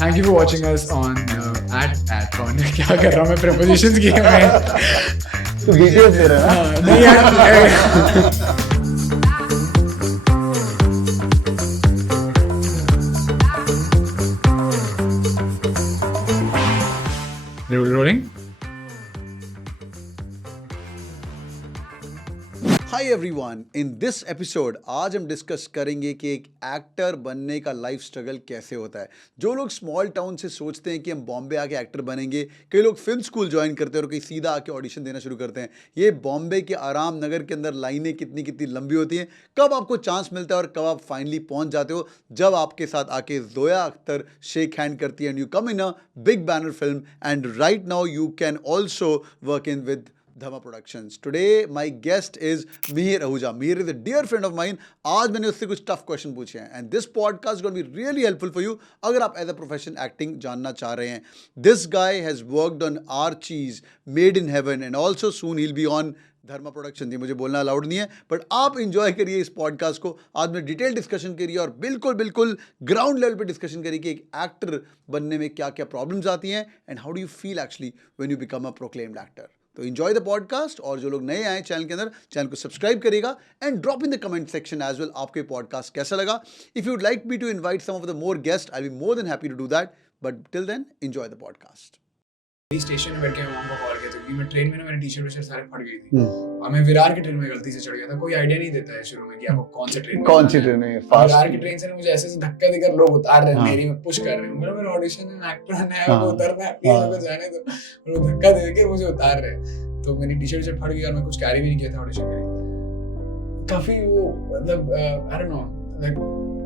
Thank you for watching us on at कौन है क्या कर रहा हूँ मैं prepositions की मैं तो डिटेल्स दे रहा है ना? नहीं यार rolling. Hi everyone, in this episode आज हम डिस्कस करेंगे कि एक एक्टर बनने का लाइफ स्ट्रगल कैसे होता है। जो लोग स्मॉल टाउन से सोचते हैं कि हम बॉम्बे आके एक्टर बनेंगे, कई लोग फिल्म स्कूल ज्वाइन करते हैं और कई सीधा आके ऑडिशन देना शुरू करते हैं। ये बॉम्बे के आराम नगर के अंदर लाइनें कितनी कितनी लंबी होती हैं, कब आपको चांस मिलता है और कब आप फाइनली पहुंच जाते हो, जब आपके साथ आके जोया अख्तर शेक हैंड करती है and you come in a big banner film and right now you can also work in with Dhamma Productions. Today my guest is Mihir Ahuja. Mihir is a dear friend of mine. आज मैंने उससे कुछ tough question पूछे हैं and this podcast is going to be really helpful for you अगर आप as a profession acting जानना चाह रहे हैं. This guy has worked on Archie's, Made in Heaven and also soon he'll be on धर्मा प्रोडक्शन। ये मुझे बोलना अलाउड नहीं है बट आप इंजॉय करिए इस पॉडकास्ट को। आज मैं डिटेल डिस्कशन करिए और बिल्कुल बिल्कुल ग्राउंड लेवल पे डिस्कशन करिए कि एक एक्टर बनने में क्या क्या प्रॉब्लम्स आती हैं and how do you feel actually when you become a proclaimed actor. तो एंजॉय द पॉडकास्ट और जो लोग नए आए चैनल के अंदर, चैनल को सब्सक्राइब करिएगा and drop in the comment section as well आपको पॉडकास्ट कैसा लगा। If you would like me to invite some of the more guest I will be more than happy to do that, but till then enjoy the podcast. Station में बैठ के मम्मा को कॉल किया था कि मैं ट्रेन में ना मेरी टी-शर्ट विशर्ट सारे फट गई थी और मैं विरार की ट्रेन में गलती से चढ़ गया था। कोई आइडिया नहीं देता है शुरू में कि आपको कौन सी ट्रेन में फास्ट। विरार की ट्रेन से मुझे ऐसे धक्का देकर लोग उतार रहे हैं, मेरी में पुश कर रहे हैं। मेरा ऑडिशन है, एक्टर है, वो उतरना है, प्लीज मुझे जाने दो। और वो धक्का देकर मुझे उतार रहे हैं तो मेरी टी-शर्ट विशर्ट फट गई और मैं कुछ कैरी भी नहीं किया था ऑडिशन के लिए। काफी वो मतलब आई डोंट नो, लाइक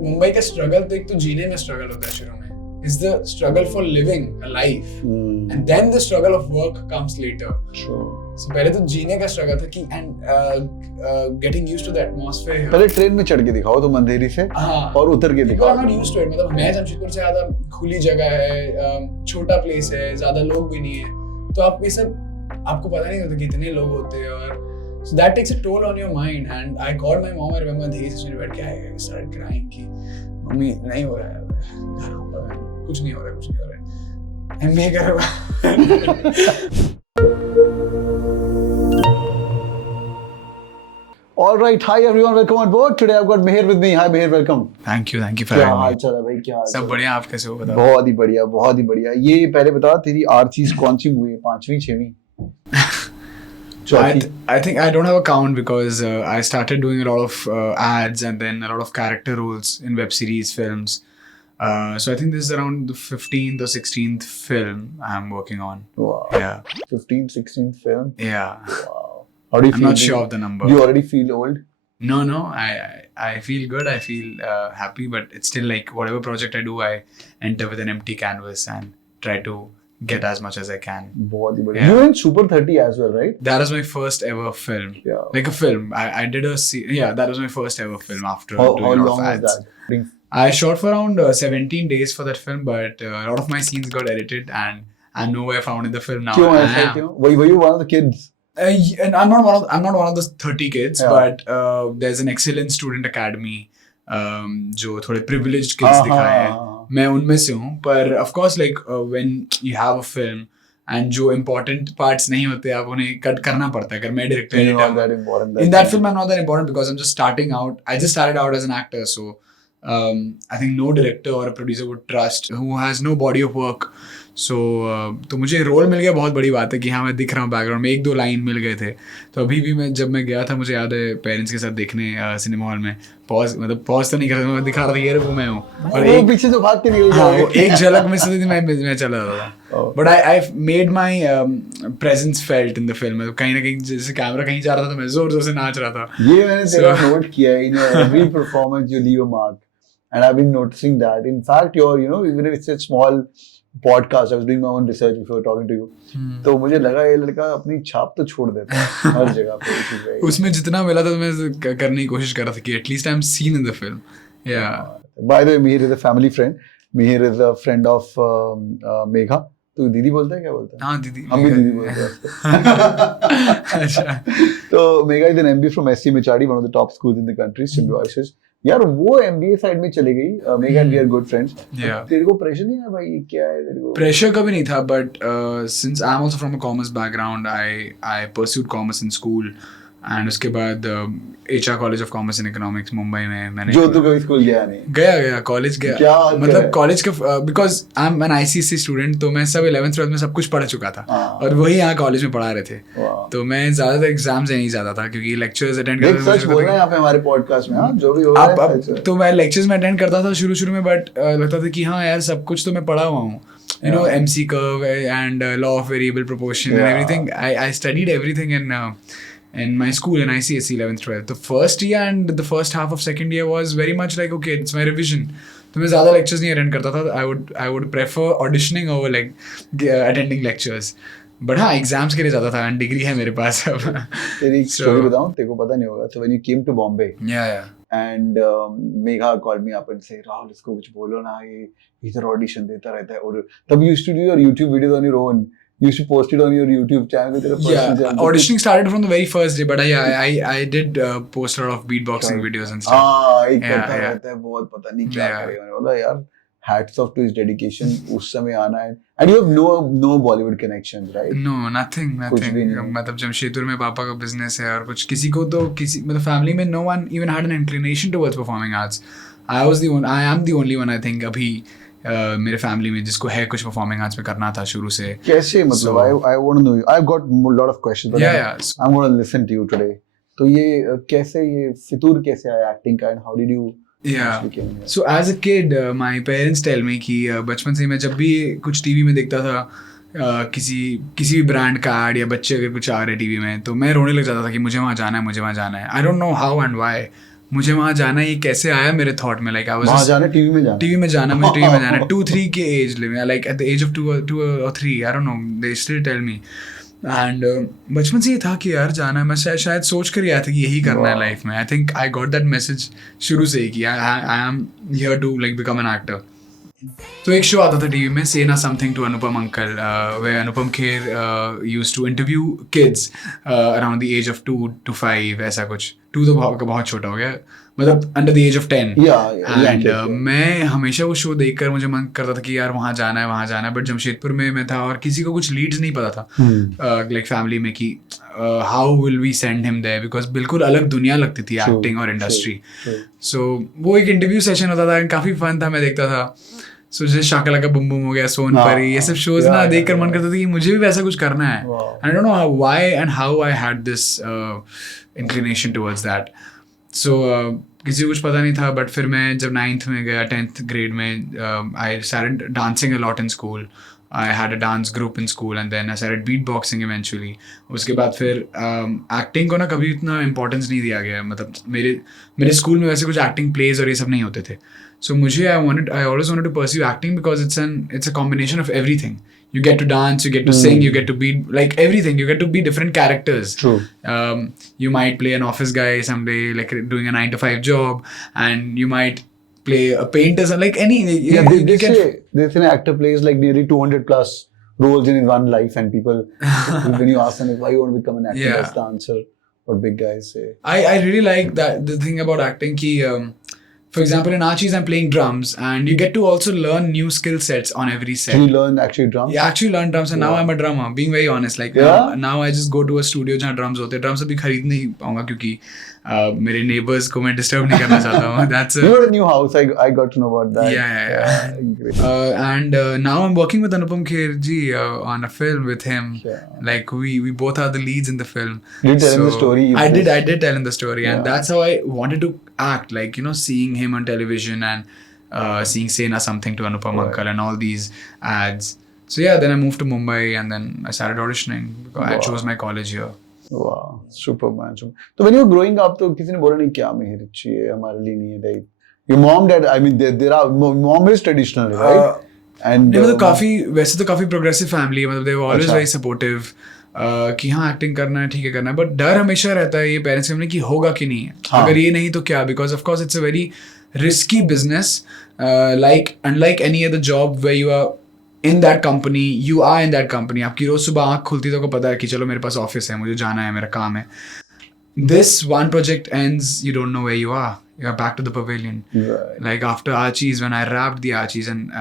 मुंबई का स्ट्रगल तो एक तो जीने में स्ट्रगल होता है शुरू में, is the struggle for living a life and then the struggle of work comes later. True. So पहले तो जीने का struggle था कि and getting used to the atmosphere here. पहले ट्रेन में चढ़ के दिखाओ तो अंधेरी से और उतर के दिखाओ। I'm not used to it. मतलब मैं जमशेदपुर से ज़्यादा खुली जगह है, छोटा प्लेस है, ज़्यादा लोग भी नहीं है, तो आप ये सब आपको पता नहीं होता कितने लोग होते हैं और so that takes a toll on your mind. And I called my mom, I remember अंधेरी से बैठ के I started crying कि मम्मी नहीं हो रहा है, घर होगा कुछ नहीं हो रहा है, कुछ नहीं हो रहा है, एमबीए करूँगा। All right, hi everyone, welcome on board. Today I've got Mihir with me. Hi Mihir, welcome. Thank you for क्या having हाल me. चाल है भाई, क्या हाल सब बढ़िया, आप कैसे हो बताओ? बहुत ही बढ़िया, बहुत ही बढ़िया। ये पहले बता, तेरी आर्चीज कौन सी मूवी है, 5वीं 6वीं? I think I don't have a count because I started doing a lot of ads and then a lot of character roles in web series, films. So I think this is around the 15th or 16th film I'm working on. Wow. Yeah. 15th, 16th film. Yeah. Wow. How do you I'm feel? not sure of the number. You already feel old? No. I feel good. I feel happy, but it's still like whatever project I do, I enter with an empty canvas and try to get as much as I can. बहुत ही बढ़िया। Yeah. You were in Super 30 as well, right? That was my first ever film. Yeah. Like a film. I did that was my first ever film after How doing a lot long of was ads. that? I shot for around 17 days for that film, but a lot of my scenes got edited and I'm nowhere found in the film now. क्यों And I ऐसा am. क्यों? Were you one of the kids? And I'm not one of those 30 kids, Yeah. but there's an excellent student academy जो थोड़े privileged kids दिखाए हैं, मैं उनमें से हूँ। पर of course like when you have a film and जो important parts नहीं होते आप उन्हें cut करना पड़ता है। अगर मैं director You're not editor that important. in that film I'm not that important because I'm just starting out. I just started out as an actor, so I think no director or a producer would trust who has no body of work. So तो मुझे रोल मिल गया, बहुत बड़ी बात है कि हाँ मैं दिख रहा हूँ बैकग्राउंड में, 1-2 लाइन मिल गए थे। तो अभी भी जब मैं गया था, मुझे याद है पेरेंट्स के साथ देखने सिनेमा हॉल में, पॉज तो नहीं कर रहा था, मैं दिखा रहा था ये वो मैं हूँ, और वो पीछे से भाग के निकल गया। वो एक झलक में से मैं चला रहा था। But I made my presence felt in the film. कहीं ना कहीं जैसे कैमरा कहीं जा रहा था तो मैं जोर जोर से नाच रहा था। ये मैंने तेरा नोट किया है, in every performance you leave a mark and I've been noticing that. In fact, even if it's a small podcast, I was doing my own research before talking to you. तो मुझे लगा ये लड़का अपनी छाप तो छोड़ देता है हर जगह पे। उसमें जितना मिला था मैं करने की कोशिश कर रहा था कि at least I am seen in the film. By the way, Mihir is a family friend. Mihir is a friend of Megha. तो दीदी बोलता है, क्या बोलता है? हाँ दीदी, हम भी दीदी बोलते हैं। अच्छा। तो Megha is an MBA from SC Mechadi, one of the top schools in the country, Symbiosis. यार वो MBA साइड में चली गई, Megha and we are good friends. Yeah. तेरे को प्रेशर नहीं है भाई, ये क्या है तेरे को? Pressure कभी नहीं था, but since I'm also from a commerce background, I pursued commerce in school, and उसके बाद HR College of Commerce and Economics Mumbai में मैंने जो तू कभी स्कूल गया नहीं? गया कॉलेज गया। क्या बात कर रहा मतलब है? कॉलेज का because I am an ICSE student, तो मैं सब 11th 12th में सब कुछ पढ़ चुका था, और वही यहाँ कॉलेज में पढ़ा रहे थे। वाह। तो मैं ज्यादातर एग्जाम्स नहीं जाता था क्योंकि लेक्चर्स अटेंड देख करता सच बोल रहे हैं यहाँ पे हमारे पॉडकास्ट में, हाँ जो भी हो रहा है अब सच है। तो मैं लेक्चर्स में अटेंड करता था शुरू में, बट लगता था कि हाँ यार सब कुछ तो मैं पढ़ा हुआ हूँ, you know, MC curve and law of variable proportion and everything. I studied everything in my school in ICSE 11th 12th. The first year and the first half of second year was very much like, okay, it's my revision. तो मैं ज़्यादा lectures नहीं attend करता था. I would prefer auditioning over like attending lectures. But हाँ, exams के लिए ज़्यादा था, and degree है मेरे पास अब. तेरी एक story बताऊँ, तेरे को पता नहीं होगा. So when you came to Bombay, yeah. and Megha called me up and say, Rahul, इसको कुछ बोलो ना, ये इधर audition देता रहता है. और तब you used to do your YouTube videos on your own. You used to post it on your YouTube channel. Yeah, auditioning started from the very first day, but I did post a lot of beatboxing videos and stuff. हाँ, एक करता रहता है बहुत, पता नहीं क्या करेगा. मैंने बोला यार, hats off to his dedication. उस समय आना है. And you have no Bollywood connections, right? No, nothing. मतलब जमशेदपुर में पापा का business है, और कुछ किसी को तो मतलब family में no one even had an inclination towards performing arts. I am the only one I think अभी मेरे फैमिली में जिसको है कुछ परफॉर्मिंग आर्ट्स में करना था शुरू से. कैसे मतलब I want to know you. I've got a lot of questions, but I'm going to listen to you today. तो ये कैसे, ये फितूर कैसे आया एक्टिंग का, and how did you? So as a kid, my parents tell me कि बचपन से मैं जब भी कुछ टीवी में देखता था, किसी भी ब्रांड का एड या बच्चे अगर कुछ आ रहे टीवी में, तो मैं रोने लग जाता था कि मुझे वहाँ जाना है. I don't know how and why. मुझे वहाँ जाना है, ये कैसे आया मेरे थॉट में, लाइक आई वाज वहाँ जाना, टीवी में जाना 2-3 के एज में, like at the age of 2 or 3, I don't know, they still tell me. And बचपन से ये था कि यार जाना है. मैं शायद सोच कर ही आया था कि यही करना है लाइफ में. I think I got that message शुरू से ही कि I am here to like become an actor. तो एक शो आता था टीवी में, से ना समथिंग टू अनुपम अंकल, वे Anupam Kher used to interview kids around the age of 2 to 5, ऐसा कुछ. 2 तो बहुत छोटा हो गया, मतलब under the age of 10. And मैं हमेशा वो शो देखकर मुझे मन करता था कि यार वहाँ जाना है. बट जमशेदपुर में मैं था और किसी को कुछ लीड्स नहीं पता था लाइक फैमिली में कि how will we send him there, because बिल्कुल अलग दुनिया लगती थी एक्टिंग और इंडस्ट्री. सो वो एक इंटरव्यू सेशन होता था, काफ़ी फन था, मैं देखता था. सो जैसे शाकालाका बूम बूम हो गया, सोन परी, ये सब शोज ना देखकर मन करता था कि मुझे भी वैसा कुछ करना है. I don't know why and how I had this inclination towards that. So किसी को कुछ पता नहीं था. बट फिर मैं जब 9th में गया, 10th ग्रेड में, I started dancing a lot in school. I had a dance group in school, and then I started beatboxing eventually. उसके बाद फिर एक्टिंग को ना कभी इतना इम्पोर्टेंस नहीं दिया गया. मतलब मेरे स्कूल में वैसे कुछ एक्टिंग प्लेज और ये सब नहीं होते थे. So मुझे I always wanted to pursue acting because it's a combination of everything. You get to dance, you get to sing, you get to be like everything. You get to be different characters. True. You might play an office guy someday, like doing a 9 to 5 job, and you might play a painter, like any. They say an actor plays like nearly 200 plus roles in his one life, and people when you ask them like, why you want to become an actor, that's the answer what big guys say. I really like that the thing about acting ki for example in Archie's I'm playing drums, and you get to also learn new skill sets on every set. You learn actually drums? Yeah, actually learn drums, and now I'm a drummer, being very honest. Like now I just go to a studio जहाँ drums होते हैं. Drums अभी खरीद नहीं पाऊंगा क्योंकि मेरे neighbors को मैं disturb नहीं करना चाहता हूँ. That's you got a new house. I got to know about that. Yeah. And now I'm working with Anupam Kher ji on a film with him. Like we both are the leads in the film. Did you tell him the story? I did tell him the story, and that's how I wanted to act. Like, you know, seeing him on television and seeing Say Na Something to Anupam Uncle and all these ads. So yeah, then I moved to Mumbai, and then I started auditioning because I chose my college here. Wow, super man. So when you were growing up, तो किसी ने बोला नहीं क्या मेहर अच्छी है, हमारे लिए नहीं है, like your mom dad, I mean there are mom is traditional, right? And मतलब काफी वैसे तो काफी progressive family है, मतलब they were always very supportive कि हाँ एक्टिंग करना है, ठीक है करना है, बट डर हमेशा रहता है ये पेरेंट्स के कि होगा कि नहीं है. अगर ये नहीं तो क्या, because of course it's a very risky business, like unlike any other job where you are in that company, you are in that company. आपकी रोज सुबह आँख खुलती तो को पता है कि चलो मेरे पास ऑफिस है, मुझे जाना है, मेरा काम है. This one project ends, you don't know where you are. yeah, back to the pavilion. Right. Like after Archie's, when I wrapped the Archie's, and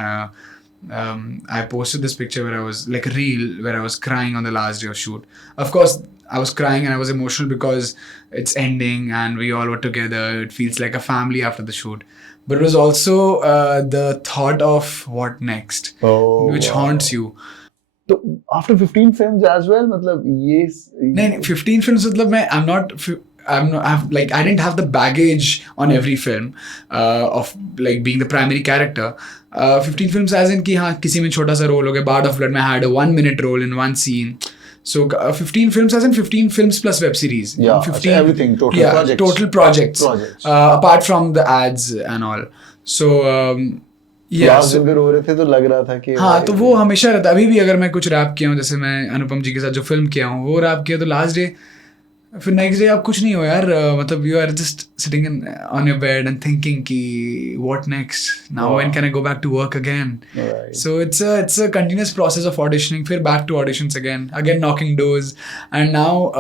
I posted this picture where I was like a reel where I was crying on the last day of shoot. Of course, I was crying and I was emotional because it's ending and we all were together. It feels like a family after the shoot. But it was also the thought of what next, which haunts you. So after 15 films as well, मतलब ये नहीं 15 films मतलब मैं I didn't have the baggage on every film of like being the primary character. 15 films as in कि हाँ किसी में छोटा सा role हो गया. Bard of Blood में I had a 1 minute role in one scene. So 15 films as in 15 films plus web series. Yeah, 15, everything, total projects. Total projects. Apart from the ads and all. So जब भी रो रहे थे तो लग रहा था कि हाँ तो वो हमेशा रहता. अभी भी अगर मैं कुछ रैप किया हूँ, जैसे मैं अनुपम जी के साथ जो फिल्म किया हूँ वो रैप किया, तो लास्ट डे फिर नेक्स्ट डे आप कुछ नहीं हो यार. मतलब you are just sitting on your bed and thinking कि what next now, when can I go back to work again. So it's a continuous process of auditioning, फिर back to auditions again knocking doors. And now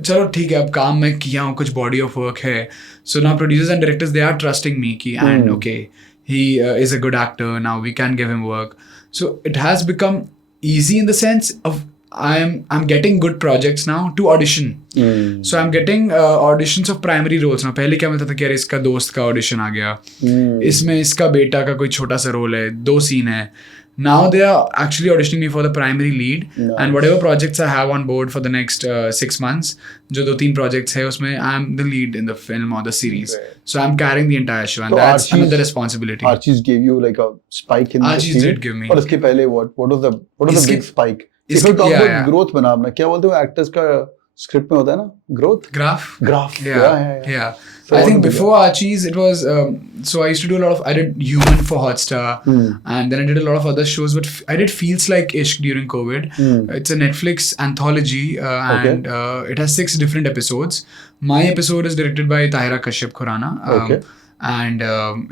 चलो ठीक है, अब काम मैं किया हूँ, कुछ बॉडी ऑफ वर्क है. So now producers and directors they are trusting me कि and okay he is a good actor, now we can give him work. So it has become easy in the sense of I'm getting good projects now to audition. So I'm getting auditions of primary roles now. पहले क्या मिलता था कि यार इसका दोस्त का audition आ गया, इसमें इसका बेटा का कोई छोटा सा रोल है, 2 scene है. Now they are actually auditioning me for the primary lead. Nice. And whatever projects I have on board for the next 6 months, जो 2-3 projects है उसमें I'm the lead in the film or the series. Right. So I'm carrying the entire show, and so that's another responsibility. Archie's gave you like a spike in Archie's did give me. और उसके पहले what was the big spike? If you talk about growth बना अपना, क्या बोलते हो actors का script में होता है ना, graph. Yeah. So I think before Archie's it was so I used to do a lot of, I did Human for Hotstar, and then I did a lot of other shows, but I did Feels Like Ishq during COVID. It's a Netflix anthology, and it has 6 different episodes. My episode is directed by Tahira Kashyap Khurana, and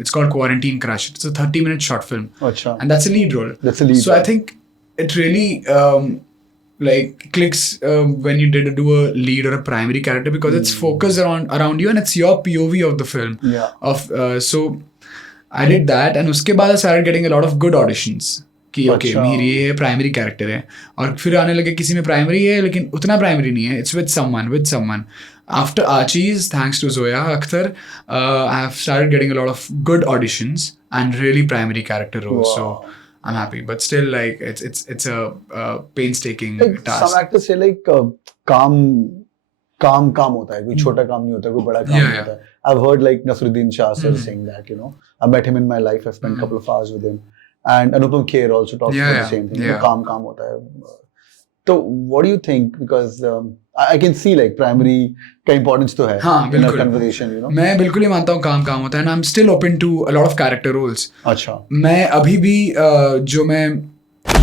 it's called Quarantine Crush. It's a 30-minute short film. And that's a lead role. So I think it really like clicks when you do a lead or a primary character, because it's focused around you and it's your POV of the film. So I did that, and उसके बाद I started getting a lot of good auditions कि okay मेरी ये primary character है, और फिर आने लगे किसी में primary है लेकिन उतना primary नहीं है, it's with someone. After Archie's, thanks to Zoya Akhtar, I have started getting a lot of good auditions and really primary character roles. So I'm happy, but still, like it's a painstaking task. Some actors say like काम होता है, कोई छोटा काम नहीं होता, कोई बड़ा काम नहीं होता है. I've heard like Nasruddin Shah sir saying that, you know. I met him in my life. I spent a couple of hours with him, and Anupam Kher also talks about the same thing. काम होता है. So what do you think? Because I can see like primary का importance तो है in our conversation, you know. मैं बिल्कुल ही मानता हूँ काम होता है, and I'm still open to a lot of character roles. अच्छा. मैं अभी भी जो मैं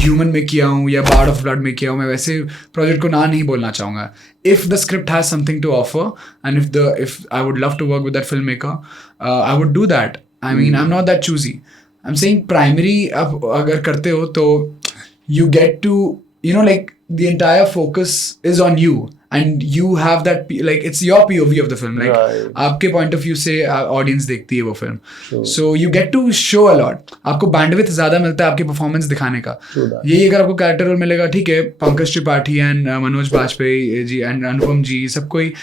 Human में किया हूँ या Bard of Blood में किया हूँ, मैं वैसे प्रोजेक्ट को ना नहीं बोलना चाहूँगा. If the script has something to offer, and if I would love to work with that filmmaker, I would do that. I mean, I'm not that choosy. I'm saying primary अब अगर करते हो तो you get to, you know, like the entire focus is on you, and you have that, like it's your POV of the film, like आपके point of view से audience देखती है वो film. So you get to show a lot. आपको bandwidth ज़्यादा मिलता है आपकी performance दिखाने का. यही अगर आपको character role मिलेगा, ठीक है, पंकज त्रिपाठी and मनोज बाजपेयी जी and अनुपम जी, सब कोई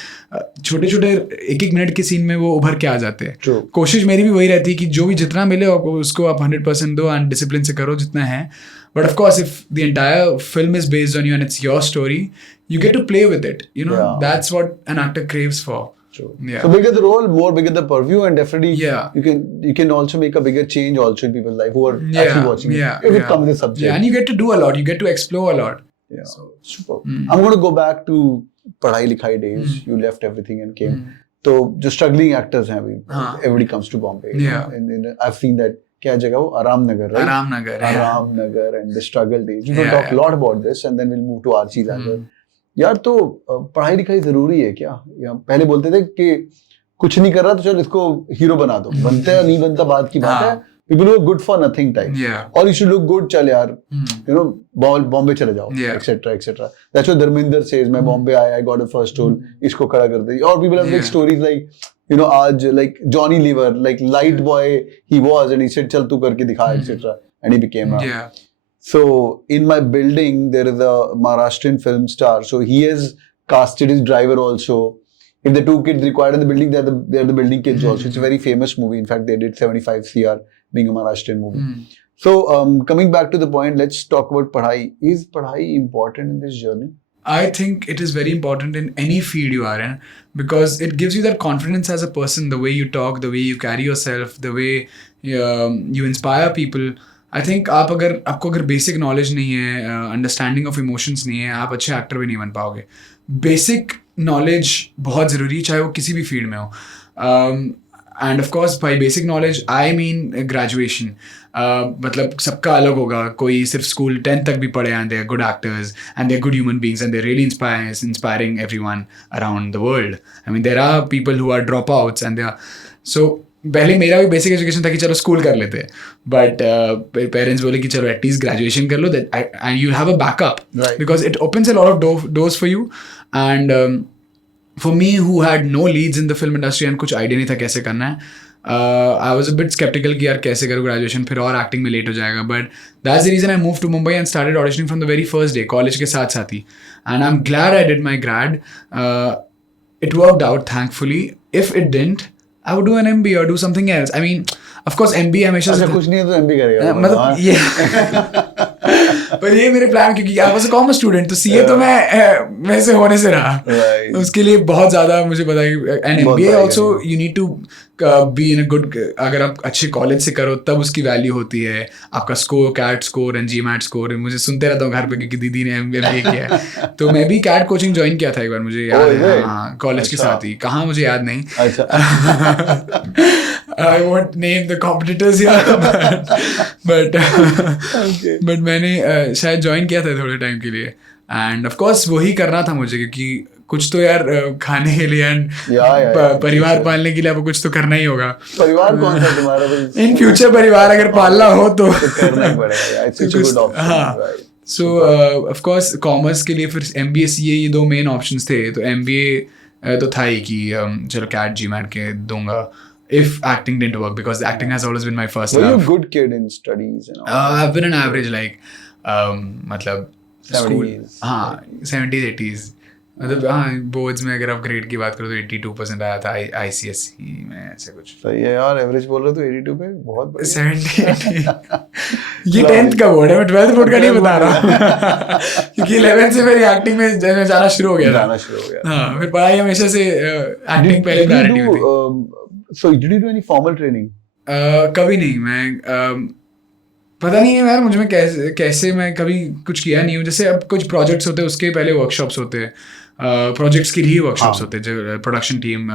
छोटे 1-1 मिनट के सीन में वो उभर के आ जाते हैं. कोशिश मेरी भी वही रहती है कि जो भी जितना मिले उसको आप 100% दो and discipline से करो जितना है. But of course, if the entire film is based on you and it's your story, you get to play with it. You know, that's what an actor craves for. True. Yeah. So bigger the role, more bigger the purview, and definitely you can also make a bigger change also in people's life who are actually watching it. If it comes with the subject. Yeah, and you get to do a lot. You get to explore a lot. Yeah. So, super. I'm going to go back to पढ़ाई लिखाई days. You left everything and came. So, जो struggling actors हैं अभी, everybody comes to Bombay. Yeah. And I've seen that. क्या जगह वो Aramnagar, right? Aramnagar and the struggle days. We will talk a lot about this, and then we'll move to Archie's as well. यार तो पढ़ाई लिखाई जरूरी है क्या? पहले बोलते थे कि कुछ नहीं कर रहा तो चल इसको हीरो बना दो. बनता है नहीं बनता बात की बात है. People who are good for nothing type. Or you should look good, चल यार, you know, बॉम्बे चले जाओ, etc. That's what Dharminder says. मैं बॉम्बे आया, I got a first role, इसको खड़ा कर दे. Or people have like stories like you know, आज like Johnny Lever, like light boy he was, and he said चल तू करके दिखा, etc. And he became a. Yeah. So in my building there is a Maharashtrian film star, so he has casted his driver also. If the two kids required in the building, they're the building kids also. It's a very famous movie. In fact, they did 75 CR, being a Maharashtrian movie. So coming back to the point, let's talk about padhai. Is padhai important in this journey? I think it is very important in any field you are in, because it gives you that confidence as a person, the way you talk, the way you carry yourself, the way you inspire people. I think आपको अगर basic knowledge नहीं है, understanding of emotions नहीं है, आप अच्छे एक्टर भी नहीं बन पाओगे. बेसिक नॉलेज बहुत ज़रूरी, चाहे वो किसी भी फील्ड में हो. And of course by basic knowledge I mean graduation. मतलब सबका अलग होगा. कोई सिर्फ स्कूल 10th तक भी पढ़े and they are good actors and they are good human beings and they really inspiring everyone around the world. I mean there are people who are dropouts and they are so. पहले मेरा भी basic education था कि चलो स्कूल कर लेते, but parents बोले कि चलो एटलीस्ट ग्रेजुएशन कर लो and you have a backup, because it opens a lot of doors for you. And for me who had no leads in the film industry and कुछ आइडिया नहीं था कैसे करना है, I was a bit sceptical कि यार कैसे करूँ ग्रेजुएशन, फिर और एक्टिंग में लेट हो जाएगा. But that's the reason I move to Mumbai and started auditioning from the very first day, college के साथ साथ ही. And I am glad I did my grad. It worked out, thankfully. If it didn't, I would do an MBA or do something else. I mean, of course, MBA हमेशा अच्छा कुछ नहीं है तो MBA करेगा. मतलब ये पर ये मेरे प्लान, क्योंकि I was a commerce student, तो CA तो मैं से होने से रहा. उसके लिए बहुत ज़्यादा मुझे पता है. And MBA also you need to be in a good, अगर आप अच्छे कॉलेज से करो तब उसकी वैल्यू होती है. आपका score, CAT score and GMAT score, मुझे सुनते रहता हूँ घर पे क्योंकि दीदी ने MBA किया है. तो मैं भी कैट कोचिंग ज्वाइन किया था एक बार, मुझे याद है. हाँ, कॉलेज के साथ ही. कहाँ मुझे याद नहीं. I won't name the competitors here, but मैंने शायद ज्वाइन किया था थोड़े टाइम के लिए. एंड ऑफ कोर्स वही करना था मुझे, क्योंकि कुछ तो यार खाने के लिए एंड परिवार पालने के लिए आपको कुछ तो करना ही होगा. परिवार कौन सा तुम्हारा? इन फ्यूचर परिवार अगर पालना हो तो करना ही पड़ेगा. हाँ. सो ऑफ कोर्स कॉमर्स के लिए फिर MBA CA ये दो मेन ऑप्शंस थे. तो MBA तो था ही कि चलो कैट GMAT के दूंगा if acting didn't work, because acting has always been my first love. Were you a good kid in studies and all? I've been an average, like मतलब 70s. हाँ 70s 80s. मतलब हाँ बोर्ड्स में अगर आप ग्रेड की बात करो तो 82% आया था ICSE में, ऐसे कुछ. सही है यार, एवरेज बोल रहे हो तो 82 पे बहुत बढ़िया. 70 ये 10th का बोर्ड है, मैं 12th बोर्ड का नहीं बता रहा क्योंकि 11th से मेरी एक्टिंग में जाना शुरू हो गया. हाँ, फिर पढ़ाई हमेशा से एक्टिंग पहले प्रायोरिटी हुई थी. So did you do any formal training? कभी नहीं. मैं पता नहीं है यार मुझे, मैं कैसे मैं कभी कुछ किया नहीं हूँ. जैसे अब कुछ प्रोजेक्ट्स होते हैं उसके पहले वर्कशॉप्स होते हैं, प्रोजेक्ट्स के लिए वर्कशॉप्स होते हैं. जो production team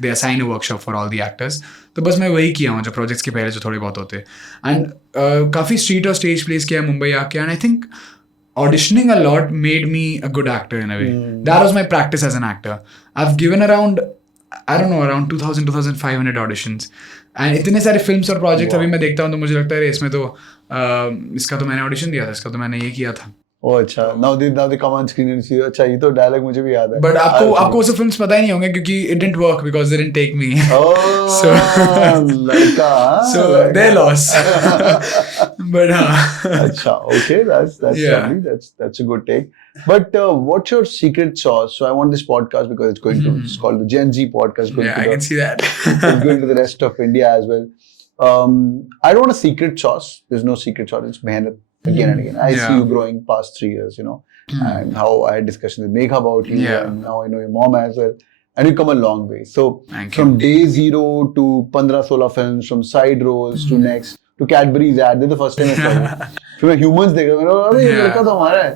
they assign a workshop for all the actors. तो बस मैं वही किया हूँ जो प्रोजेक्ट्स के पहले जो थोड़े बहुत होते हैं. एंड काफ़ी स्ट्रीट और स्टेज प्लेस किया मुंबई आके. And I think auditioning a lot made me a good actor in a way. That was my practice as an actor. I've given around 2,000-2,500 auditions. And इतने सारे फिल्म्स और प्रोजेक्ट्स अभी मैं देखता हूँ तो मुझे लगता है इसमें तो इसका तो मैंने ऑडिशन दिया था, इसका तो मैंने ये किया था. ओह अच्छा, now they come on screen and see. अच्छा ये तो डायलॉग मुझे भी याद है. बट आपको वो सब फिल्म्स पता ही नहीं होंगे क्योंकि it didn't work because they didn't take me. So लड़का. So their loss. But अच्छा, okay, that's lovely. That's a good take. But what's your secret sauce? So I want this podcast because it's called the Gen Z podcast. I can see that. It's going to the rest of India as well. I don't want a secret sauce. There's no secret sauce. It's mehnat. Again and again. I see you growing past 3 years, you know, and how I had discussions with Megha about you, and now I know your mom as well. And you come a long way. So from day zero to 15-16 films, from side roles to next to Cadbury's ad, this is the first time I saw you. फिर मैं humans देख रहा हूँ, अरे ये लड़का तो हमारा है.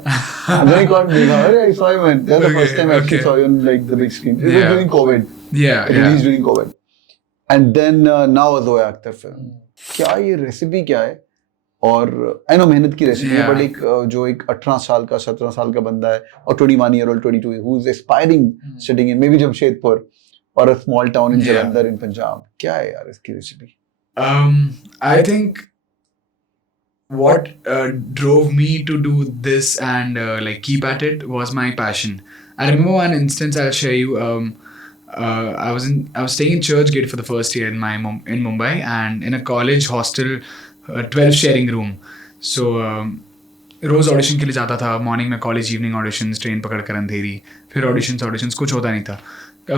And then I got Megha, अरे I saw you, man. That's the first time I actually saw you on like the big screen. It was during COVID. Released during COVID. And then now Zoe Akhtar film. क्या ये रेसिपी क्या है? और I know मेहनत की रेसिपी है, बट एक जो एक 18 साल का 17 साल का बंदा है और 21 year old 22 who is aspiring sitting in maybe Jamshedpur or a small town in Jalandhar in Punjab, क्या है यार इसकी recipe? I think what drove me to do this and like keep at it was my passion. I remember one instance I'll share you. I was staying in Churchgate for the first year in Mumbai, and in a college hostel, 12 sharing room. So रोज़ ऑडिशन के लिए जाता था, मॉर्निंग में college, evening auditions, train पकड़ कर अंधेरी, फिर ऑडिशंस कुछ होता नहीं था.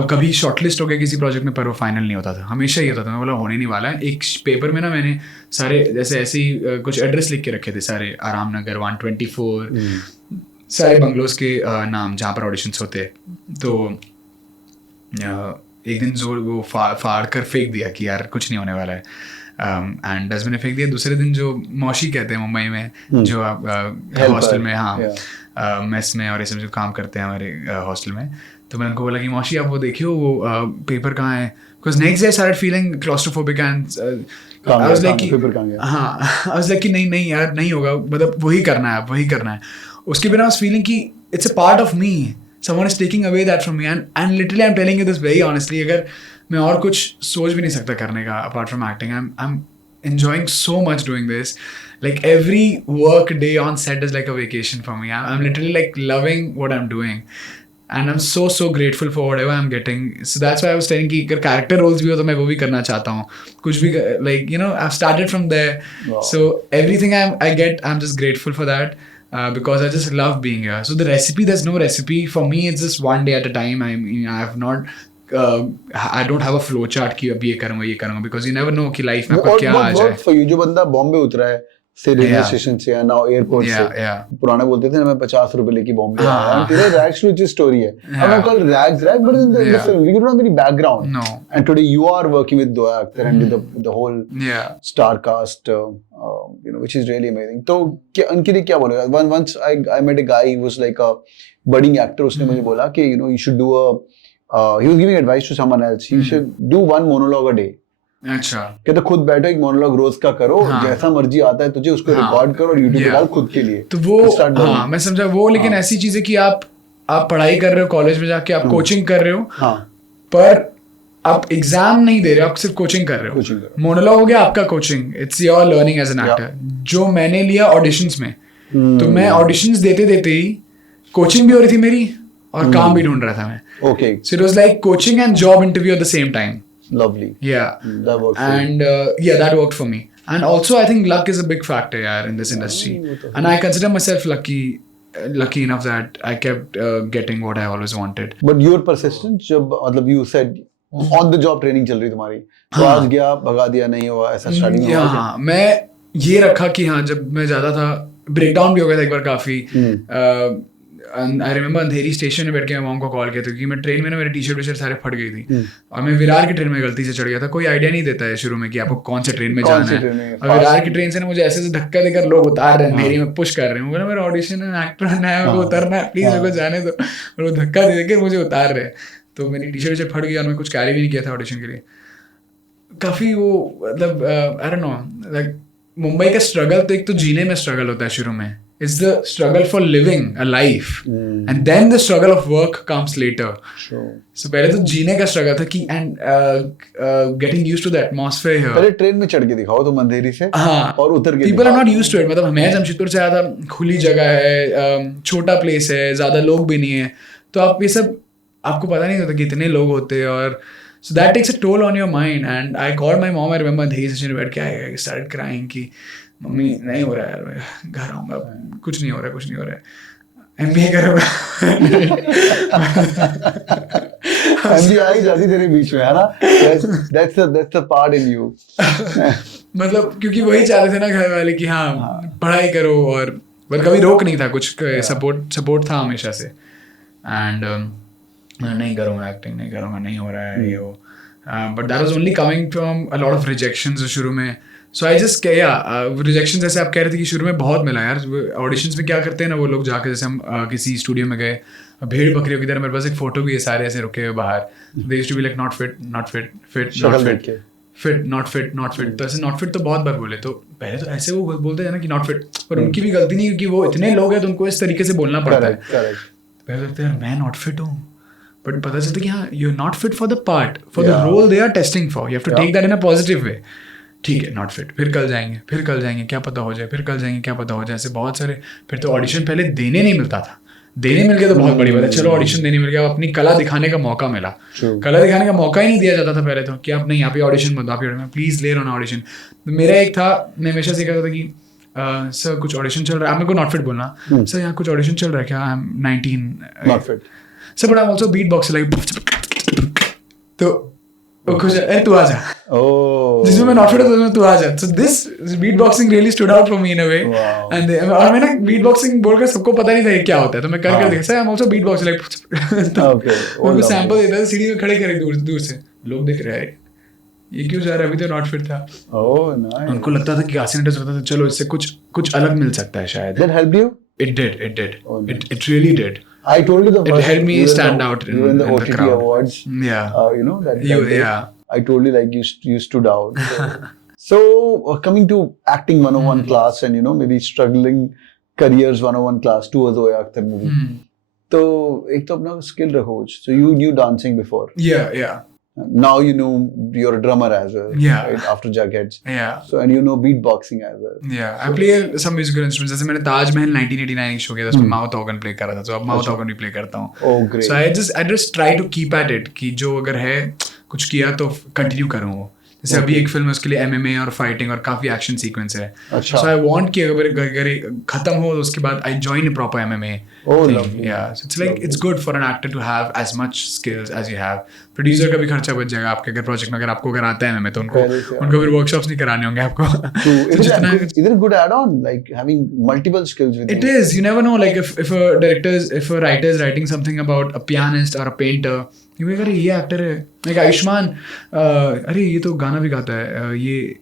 कभी शॉर्टलिस्ट हो गया किसी प्रोजेक्ट में, पर वो फाइनल नहीं होता था. हमेशा ही होता था. मैं बोला होने नहीं वाला है. एक पेपर में ना मैंने सारे जैसे ऐसे ही कुछ एड्रेस लिख के रखे थे, सारे आराम नगर 124, सारे बंगलोज के नाम जहाँ पर ऑडिशंस होते. तो एक दिन जो वो फाड़ कर फेंक दिया कि यार कुछ नहीं होने वाला है. एंड डस्टबिन में फेंक दिया. दूसरे दिन जो मौशी कहते हैं मुंबई में, जो आप हॉस्टल में, हाँ, मेस में और ये सब जो काम करते हैं हमारे हॉस्टल में, तो मैंने उनको बोला कि मौशी आप वो देखियो वो पेपर कहाँ है. Because next day I started feeling claustrophobic and I was like कि नहीं यार नहीं होगा, मतलब वही करना है, अब वही करना है. उसके बिना उस फीलिंग की it's a part of me, someone is taking away that from me, and literally I'm telling you this very honestly. अगर मैं और कुछ सोच भी नहीं सकता करने का apart from acting. I'm enjoying so much doing this. Like every work day on set is like a vacation for me. I'm literally like loving what I'm doing, and I'm so grateful for whatever I'm getting. So that's why I was saying कि अगर character roles भी हो तो मैं वो भी करना चाहता हूँ. कुछ भी like you know I've started from there. Wow. So everything I get, I'm just grateful for that. Because I just love being here. So the recipe, there's no recipe for me. It's just one day at a time. I mean, I have not. I don't have a flow chart कि अब ये करूँगा because you never know कि life में आपको क्या आ जाए. For you, जो बंदा बॉम्बे उतरा है, से रेलवे स्टेशन से या नाउ एयरपोर्ट से, पुराना बोलते थे ना मैं 50 रुपए लेके बॉम्बे आया. तेरा रैग्स टू रिचेस स्टोरी है. I'm not called rags, but in the film you don't have any background. No. And today you are working with the actor and with the whole star cast, you know, which is really amazing. तो उनके लिए क्या बोलेगा? Once I met a guy who was like a budding actor. उसने मुझे बोला कि you know you should do he was giving advice to someone else. You should do one monologue a day. अच्छा, कहते खुद बैठो, एक मोनोलॉग रोज का करो. हाँ. जैसा मर्जी आता है तुझे उसको रिकॉर्ड करो और यूट्यूब पे डाल खुद के लिए. तो वो हाँ मैं समझा वो. लेकिन ऐसी चीज है कि आप पढ़ाई कर रहे हो, कॉलेज में जाके आप कोचिंग कर रहे हो, पर आप एग्जाम नहीं दे रहे हो, आप सिर्फ कोचिंग कर रहे हो. मोनोलॉग हो गया आपका coaching. It's your learning as an actor. जो मैंने लिया ऑडिशंस में, तो मैं ऑडिशंस देते ही कोचिंग भी हो रही थी मेरी और काम भी ढूंढ रहा था मैं. Okay, so it was like coaching and job interview at the same time. Lovely. Yeah. That worked. And that worked for me. And also I think luck is a big factor in this industry. And I consider myself lucky enough that I kept getting what I always wanted. But your persistence, जब मतलब you said on the job training चल रही तुम्हारी, तो आज गया भगा दिया नहीं हुआ ऐसा स्टार्टिंग में? हाँ, मैं ये रखा कि हाँ जब मैं ज्यादा था, ब्रेकडाउन भी हो गया था एक बार काफी. आई रिमेंबर अंधेरी स्टेशन में बैठ के मैं मॉम को कॉल किया था क्योंकि मैं ट्रेन में ना मेरे टी शर्ट सारे फट गई थी और मैं विरार की ट्रेन में गलती से चढ़ गया था. कोई आइडिया नहीं देता है शुरू में कि आपको कौन से ट्रेन में जाना है. और विरार की ट्रेन से ना मुझे ऐसे धक्का देकर लोग उतार रहे हैं, अंधेरी में पुश कर रहे हैं. मेरा ऑडिशन है, एक्टर है, मेरे को उतरना है, प्लीज मेरे को जाने दो. और वो धक्का दे देकर मुझे उतार रहे हैं. तो मेरी टी शर्ट फट गई और मैं कुछ कैरी भी नहीं किया था ऑडिशन के लिए. काफी वो मतलब आई डोंट नो, लाइक मुंबई का स्ट्रगल तो एक तो जीने में स्ट्रगल होता है शुरू में. It's the struggle for living a life, and then the struggle of work comes later. Sure. So पहले तो जीने का struggle था कि and getting used to the atmosphere here. पहले ट्रेन में चढ़ के दिखाओ तुम अंधेरी से. हाँ. और उतर के. People are not used to it. मतलब मैं जमशेदपुर से आया था, खुली जगह है, छोटा प्लेस है, ज़्यादा लोग भी नहीं है, तो आप ये सब आपको पता नहीं होता कि इतने लोग होते हैं. और so that takes a toll on your mind. And I called my mom. I remember अंधेरी स्टेशन में बैठ के I started crying कि मम्मी नहीं हो रहा है यार, मैं घर आऊँगा, कुछ नहीं हो रहा है. MBA करूँगा. MBA आई जाती तेरे बीच में है ना. That's the part in you. मतलब क्योंकि वही चाहते थे ना घर वाले कि हाँ पढ़ाई करो, और पर कभी रोक नहीं था, कुछ सपोर्ट था हमेशा से. एंड नहीं करूँगा एक्टिंग, नहीं करूँगा, नहीं हो रहा है ये वो. But that was only coming from a lot of rejections शुरू में. सो आई जस्ट रिजेक्शन जैसे आप कह रहे थे कि शुरू में बहुत मिला यार. ऑडिशंस में क्या करते हैं ना वो लोग जाकर, जैसे हम किसी स्टूडियो में गए, भेड़ बकरियों की तरह, मेरे पास एक फोटो भी है, सारे ऐसे रुके हुए बाहर. They used to be like not fit, तो ऐसे नॉट फिट तो बहुत बार बोले. तो पहले तो ऐसे वो बोलते हैं ना कि नॉट फिट, पर उनकी भी गलती नहीं, क्योंकि वो इतने लोग हैं तो उनको इस तरीके से बोलना पड़ता है. पहले लगता है मैं नॉट फिट हूँ, बट पता चलता है कि हाँ you are not fit for the part, for the role they are testing for. You have to take that in a positive way. ठीक है, नॉट फिट, फिर कल जाएंगे, क्या पता हो जाए, फिर कल जाएंगे, क्या पता हो जाए. ऐसे बहुत सारे. फिर तो ऑडिशन पहले देने नहीं मिलता था, देने मिल गया तो बहुत बड़ी बात है, चलो ऑडिशन देने मिल गया, अपनी कला दिखाने का मौका मिला। कला दिखाने का मौका ही नहीं दिया जाता था पहले तो, कि आप नहीं यहाँ पे ऑडिशन मत, आप प्लीज ले रहा हूँ ऑडिशन। मेरा एक था, मैं हमेशा से कहता था कि सर कुछ ऑडिशन चल रहा है, मेरे को नॉट फिट बोलना, सर यहाँ कुछ ऑडिशन चल रहा है क्या, I am 19 not fit sir, but I am also beat boxer, like तो खुश है तू आ जा, जिसमें मैं नॉट फिट हूं तू आ जा। So this beat boxing really stood out for me in a way, and और मैंने बीट बॉक्सिंग बोलकर सबको पता नहीं था ये क्या होता है, तो मैं करके देखा, sir I am also beat boxer, like उनको सैंपल देता था, सीढ़ी में खड़े करे दूर से, लोग देख रहे हैं ये क्यों जा रहा है, अभी तो नॉट फिट था। उनको लगता था कि कासिनेटर्स होता था, चलो इससे कुछ अलग मिल सकता है शायद। That helped you? It did. It really did. I told you the It first. helped me stand out You were in the in the OTT crowd. awards. Yeah. You know that. You, that day. yeah. I told you like you stood out. So coming to acting 101 class and maybe struggling careers 101 class to a Zoya Akhtar movie. तो एक तो अपना skill रखो. So you knew dancing before. Yeah. Now you're a drummer as well. Yeah. Right? After Jugheads. Yeah. So and beatboxing as well. Yeah. I play some musical instruments. जैसे मैंने ताजमहल 1989 एक शो किया था, उसमें माउथ ऑर्गन प्ले कर रहा था, तो अब माउथ ऑर्गन भी प्ले करता हूँ। Oh great. So I just try to keep at it, कि जो अगर है कुछ किया तो कंटिन्यू करूँ वो। जैसे अभी एक फिल्म है उसके लिए MMA और फाइटिंग और काफी एक्शन सीक्वेंस है, अच्छा। so I want कि अगर खत्म हो तो उसके बाद I join a proper MMA thing. lovely. Yeah, so it's like it's good for an actor to have as much skills as you have. Producer का भी खर्चा बच जाएगा आपके अगर प्रोजेक्ट में, अगर आता है MMA तो उनको फिर वर्कशॉप्स नहीं कराने होंगे आपको। Is it a good add-on, like having multiple skills with It is. You never know. Like if a writer is writing something about a pianist or a painter, you अरे ये एक्टर है, like आयुष्मान, अरे ये तो गाना भी गाता है, ये,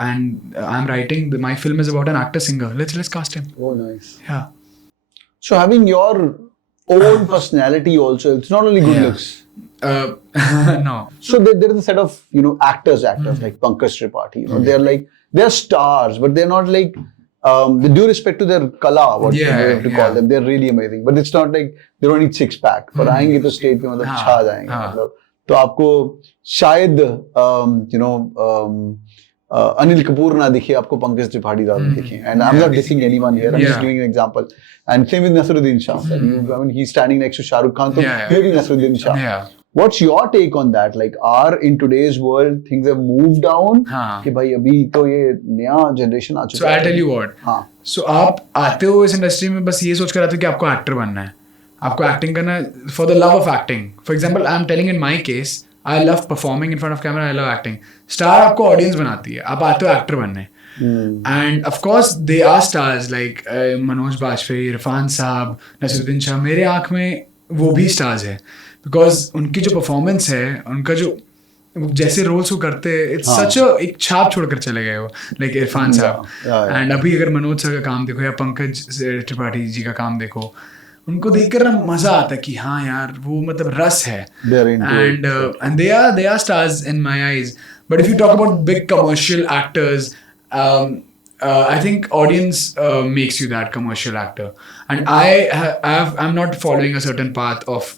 and I'm writing my film is about an actor singer. Let's cast him. Oh nice. Yeah. So having your own personality also, it's not only good Yeah. looks. No. So there is a set of actors like Pankaj Tripathi. They're stars, but they're not like with due respect to their kala, what you have to call them, they're really amazing. But it's not like they don't need six pack. पर आएंगे तो stage पे मतलब छा जाएंगे मतलब. तो आपको शायद Anil Kapoor ना दिखे, आपको पंकज त्रिपाठी ज़्यादा दिखे. And I'm not dissing anyone here. I'm just giving an example. And same with Nasruddin Shah. I mean, he's standing next to Shah Rukh Khan. So maybe Nasruddin Shah. Yeah. What's your take on that? Like, are in today's world things have moved down? कि भाई अभी तो ये नया generation आ चुका है. So I'll tell you what. हाँ. So आप आते हो इस इंडस्ट्री में बस ये सोच कर आते हो कि आपको एक्टर बनना है, आपको एक्टिंग करना है for the love of acting. For example, I'm telling in my case, I love performing in front of camera. I love acting. Star आपको audience बनाती है, आप आते हो एक्टर बनने. And of course, they are stars like Manoj Bajpayee, Irfan Saab, Nasruddin Shah. मेरे आँख में वो भी stars है, because उनकी जो performance है, उनका जो जैसे रोल्स वो करते हैं, इट्स सच एक छाप छोड़कर चले गए वो, लाइक इरफान साहब। एंड अभी अगर मनोज सर का काम देखो या पंकज त्रिपाठी जी का काम देखो, उनको देखकर ना मजा आता है कि हाँ यार वो मतलब रस है, and they are stars in my eyes. But if you talk about big commercial actors, I think audience makes you that commercial actor, and I'm not following a certain path of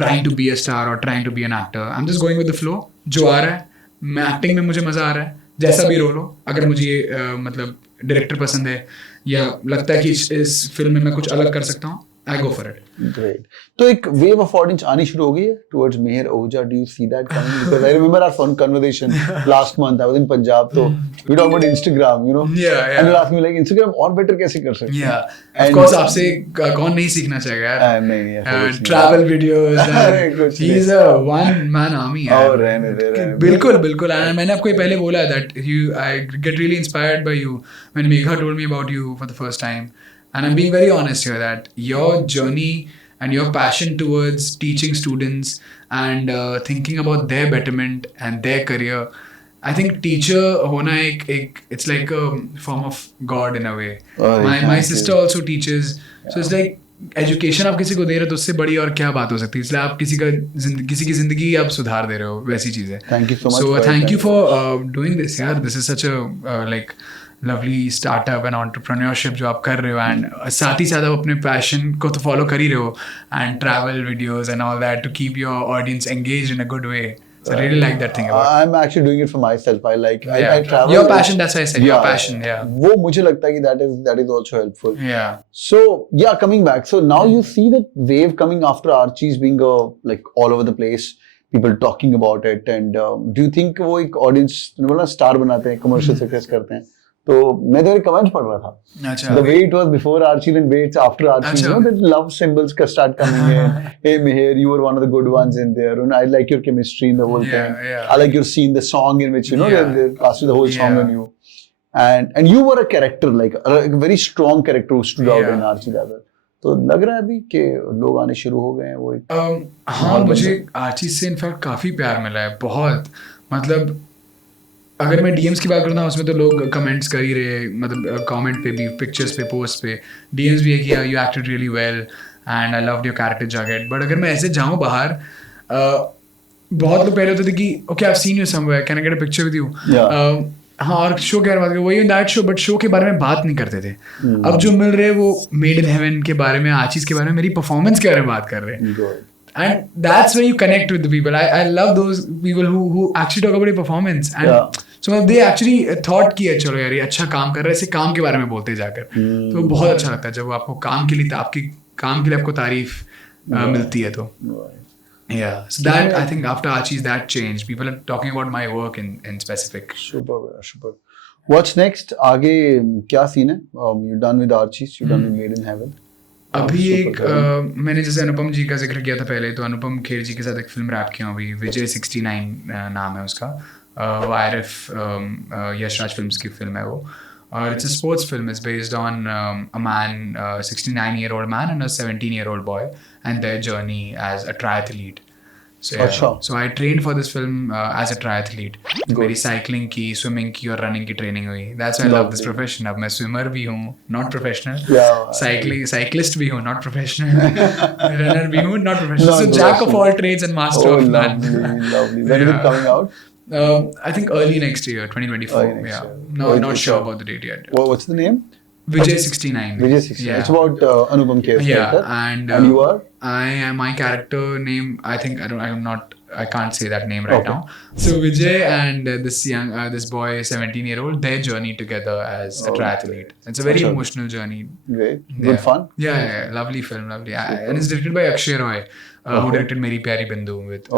trying to be a star or trying to be an actor. I'm just going with the flow. जो आ रहा है, मैं एक्टिंग में मुझे मजा आ रहा है, जैसा भी रोल हो, अगर मुझे मतलब डायरेक्टर पसंद है या लगता है कि इस फिल्म में मैं कुछ अलग कर सकता हूँ, I go for it. Great. तो एक wave of audience आनी शुरू हो गई है towards Meher Oja. Do you see that coming? Because I remember our fun conversation last month. I was in Punjab, so we talked about Instagram, Yeah. And you asked me like Instagram और better कैसे कर सकते हैं? Yeah. Of course, आपसे कौन नहीं सीखना चाहेगा यार? नहीं. Travel videos. He is a one man army. और रहने दे. बिल्कुल. मैंने आपको ये पहले बोला that I get really inspired by you when Megha told me about you for the first time. And I'm being very honest here that your journey and your passion towards teaching students and thinking about their betterment and their career, I think teacher hona it's like a form of God in a way. My sister also teaches, so it's like education आप किसी को दे रहे हो तो उससे बड़ी और क्या बात हो सकती है, इसलिए आप किसी की जिंदगी आप सुधार दे रहे हो, वैसी चीज है. Thank you so much. So thank you for doing this यार. This is such a like lovely startup and entrepreneurship जो आप कर रहे हो, and साथ ही साथ आप अपने पैशन को तो फॉलो कर ही रहे हो, and travel videos and all that to keep your audience engaged in a good way. So I really like that thing about I'm actually doing it for myself. I like I travel. Your passion, that's why I said your passion. Yeah. वो मुझे लगता है कि that is also helpful. Yeah. So yeah, coming back. So now you see that wave coming after Archie's being like all over the place. People talking about it, and do you think वो एक audience मतलब star बनाते हैं, commercial success करते हैं? तो मैं तो एक कमेंट पढ़ रहा था. अच्छा. The way it was before Archie and way it's after Archie, you know, that love symbols start coming in. Hey Meher, you were one of the good ones in there, and I like your chemistry in the whole thing. Yeah. I like your scene, the song in which you know they casted the whole song on you, and you were a character like a very strong character who stood out in Archie that way. तो लग रहा है अभी कि लोग आने शुरू हो गए हैं वो एक हाँ मुझे आर्ची से इनफैक्ट काफ़ी प्यार मिला है बहुत मतलब अगर मैं डीएम्स की बात करता हूँ उसमें तो लोग कमेंट्स कर ही रहे मतलब कमेंट पे भी पिक्चर्स पे पोस्ट पे डीएम्स भी है कि you acted really well and I loved your character jacket but अगर मैं ऐसे जाऊँ बाहर बहुत लोग पहले होते थे कि okay I have seen you somewhere can I get a picture with you हाँ और शो के बारे में बात करें वही दैट शो बट शो के बारे में बात नहीं करते थे अब जो मिल रहे वो मेड इन हेवन के बारे में आचीज के बारे में मेरी परफॉर्मेंस के बारे में बात कर रहे हैं and that's where you connect with the people. I love those people who actually talk about your performance and so they actually thought कि चलो यार ये अच्छा काम कर रहे हैं इसे काम के बारे में बोलते जाकर तो बहुत अच्छा लगता है जब आपको काम के लिए आपके काम के लिए आपको तारीफ मिलती है तो yeah so that I think after Archie's that changed people are talking about my work in specific. Super. What's next? आगे क्या सीन है? You done with Archie's? You done with Made in Heaven? अभी एक मैंने जैसे अनुपम जी का जिक्र किया था पहले तो अनुपम खेर जी के साथ एक फिल्म रैप किया अभी विजय 69 नाम है उसका वो IRF यशराज फिल्म्स की फिल्म है वो और it's a sports film is based on a man 69-year-old man and a 17-year-old boy and their journey as a triathlete. So I trained for this film as a triathlete. मेरी साइकिलिंग की स्विमिंग की और रनिंग की ट्रेनिंग हुई That's why I love this profession. अब मैं स्विमर भी हूँ not professional साइक्लिस्ट भी हूँ not professional रनर भी हूँ not professional so jack of all trades and master of none. Lovely. When is it coming out? I think early next year 2024. No, not sure about the date yet. What's the name? Vijay 69. Vijay 69. It's about Anupam Kher's character. And you are? I am my character name. I can't say that name right now. So Vijay and this boy, 17-year-old, their journey together as a triathlete. It's a very emotional journey. Great. Good fun. Yeah. Lovely film, lovely. And it's directed by Akshay Roy, who directed Meri Pyari Bindu with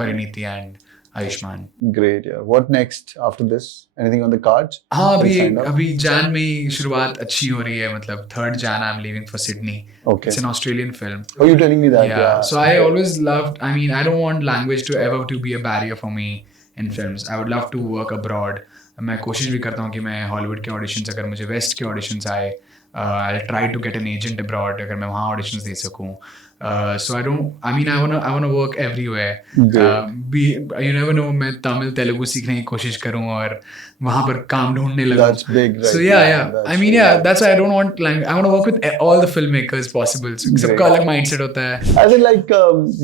Pariniti and Ayushman. Great, yeah. What next after this? Anything on the cards? हाँ अभी जान में शुरुआत अच्छी हो रही है मतलब 3rd Jan I'm leaving for Sydney. Okay. It's an Australian film. Oh, you're telling me that? Yeah. So I always loved. I mean, I don't want language to ever to be a barrier for me in films. I would love to work abroad. मैं कोशिश भी करता हूँ कि मैं हॉलीवुड के ऑडिशंस अगर मुझे वेस्ट के ऑडिशंस आए I'll try to get an agent abroad अगर मैं वहाँ ऑडिशंस दे सकूँ. So I wanna work everywhere. You never know मैं तमिल तेलुगु सीखने की कोशिश करूँ और वहाँ पर काम ढूंढने लगूँ. That's big, right? So that's why I don't want language. I want to work with all the filmmakers possible. So सबका अलग mindset होता है. I think like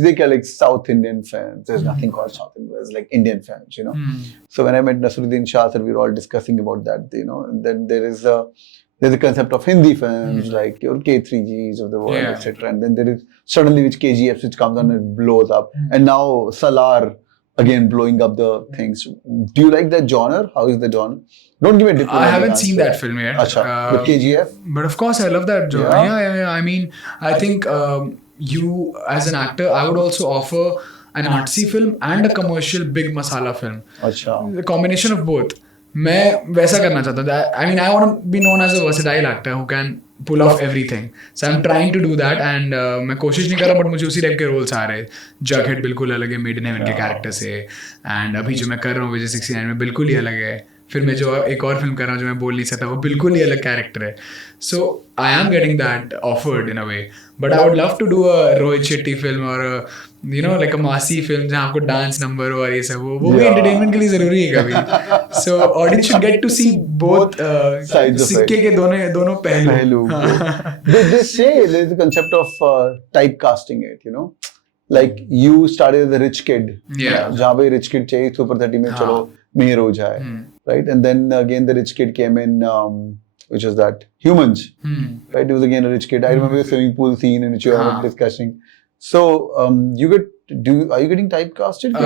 they call like South Indian films. There's nothing called South Indian. It's like Indian films, you know. So when I met Nasruddin Shah, we were all discussing about that, you know. And then there's a concept of Hindi films like your K3Gs of the world, etc. And then there is suddenly which KGFs which comes on and blows up. And now Salar again blowing up the things. Do you like that genre? How is the genre? Don't give me a different I haven't seen that film yet. But KGF? But of course I love that genre. Yeah. I mean, I think you as an actor, I would also offer an artsy film and a commercial big masala film. The combination of both. मैं वैसा करना चाहता था. I mean, I want to be known as a versatile actor who can pull off everything. So I'm trying to do that and मैं कोशिश नहीं कर रहा but मुझे उसी टाइप के रोल्स आ रहे. जगहेड बिल्कुल अलग है मेड इन हेवन के कैरेक्टर से and अभी जो मैं कर रहा हूँ विजय 69 में बिल्कुल ही अलग है. फिर मैं जो एक और फिल्म कर रहा हूँ जो मैं बोल नहीं सकता वो बिल्कुल ही अलग कैरेक्टर है. So I am getting that offered in a way. But I would love to do a Rohit Shetty film or like a Masi film जहाँ आपको डांस नंबर और ये सब वो भी एंटरटेनमेंट के लिए जरूरी है कभी. So audience should get to see both सिक्के के दोनों पहलू. They say there's the concept of typecasting it, you know. Like you started as a rich kid. जहाँ पे rich kid चाहिए Super 30 में चलो मेहर हो जाए. Right? And then again the rich kid came in which was that Humans. Right? He was again a rich kid. I remember the swimming pool scene in which you were discussing. So you get Are you getting typecasted?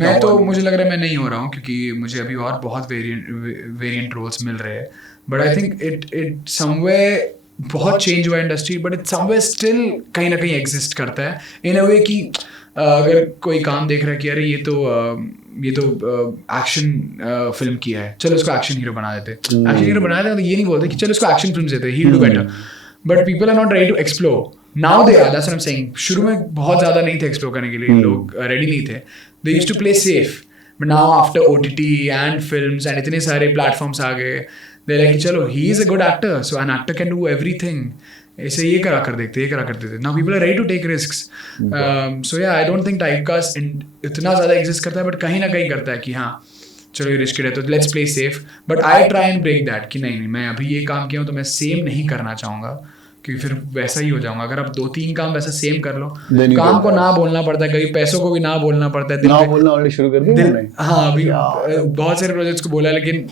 मैं तो मुझे लग रहा है मैं नहीं हो रहा हूँ क्योंकि मुझे अभी और बहुत वेरिएंट रोल्स मिल रहे हैं, but I think it somewhere बहुत चेंज हुआ industry, but it somewhere still कहीं ना कहीं एग्जिस्ट करता है इन अ वे कि अगर कोई काम देख रहा है कि अरे ये तो एक्शन फिल्म किया है, चलो इसको एक्शन हीरो बना देते, एक्शन हीरो बना देते, तो ये नहीं बोलते कि चलो इसको एक्शन फिल्म देते, he will do better, but people are not ready to explore now, they are, that's what I am saying. शुरू में बहुत ज्यादा नहीं थे एक्सप्लोर करने के लिए, लोग रेडी नहीं थे, they used to play safe, but now after OTT and films and इतने सारे प्लेटफॉर्म्स आ गए, दे लाइक चलो he is a good actor, so an actor can do everything, ऐसे ये करा कर देते, now people are ready to take risks, so yeah I don't think typecast इतना ज्यादा एग्जिस्ट करता है, बट कहीं ना कहीं करता है कि हाँ चलो ये रिस्क है तो let's play safe, but I try and break that कि नहीं मैं अभी ये काम किया हूँ तो मैं सेम नहीं करना चाहूँगा, क्योंकि फिर वैसा ही हो जाऊंगा। अगर आप 2-3 काम वैसा सेम कर लो, काम को ना बोलना पड़ता है, कभी पैसों को भी ना बोलना पड़ता है, ना बोलना ऑलरेडी शुरू कर दिया। हाँ अभी बहुत सारे प्रोजेक्ट्स को बोला, लेकिन